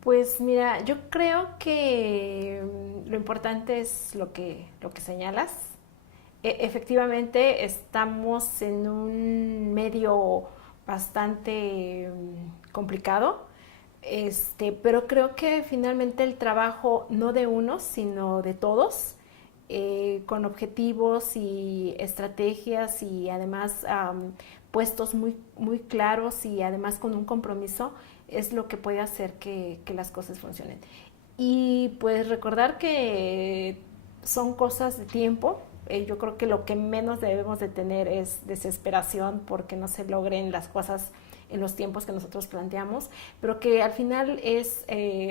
Pues mira, yo creo que lo importante es lo que señalas. Efectivamente, estamos en un medio bastante complicado, pero creo que finalmente el trabajo no de unos, sino de todos, con objetivos y estrategias y además puestos muy, muy claros y además con un compromiso, es lo que puede hacer que las cosas funcionen. Y pues recordar que son cosas de tiempo. Yo creo que lo que menos debemos de tener es desesperación porque no se logren las cosas en los tiempos que nosotros planteamos, pero que al final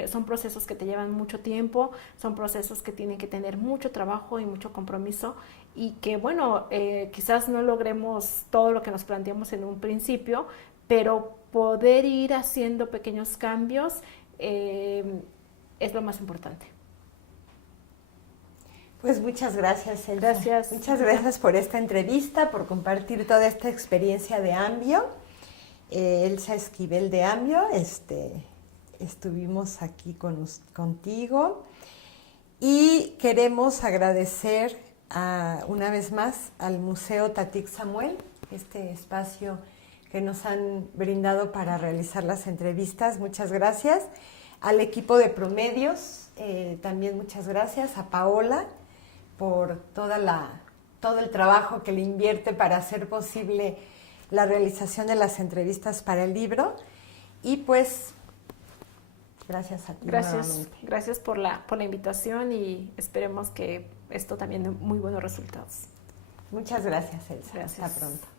son procesos que te llevan mucho tiempo, son procesos que tienen que tener mucho trabajo y mucho compromiso, y que bueno, quizás no logremos todo lo que nos planteamos en un principio, pero poder ir haciendo pequeños cambios es lo más importante. Pues muchas gracias, Elsa. Gracias. Muchas gracias por esta entrevista, por compartir toda esta experiencia de Ambio. Elsa Esquivel de Ambio, estuvimos aquí contigo y queremos agradecer una vez más al Museo Tatik Samuel, este espacio que nos han brindado para realizar las entrevistas. Muchas gracias. Al equipo de Promedios, también muchas gracias. A Paola por todo el trabajo que le invierte para hacer posible la realización de las entrevistas para el libro. Y pues, gracias a ti. Gracias por la invitación y esperemos que esto también dé muy buenos resultados. Muchas gracias, Elsa. Gracias. Hasta pronto.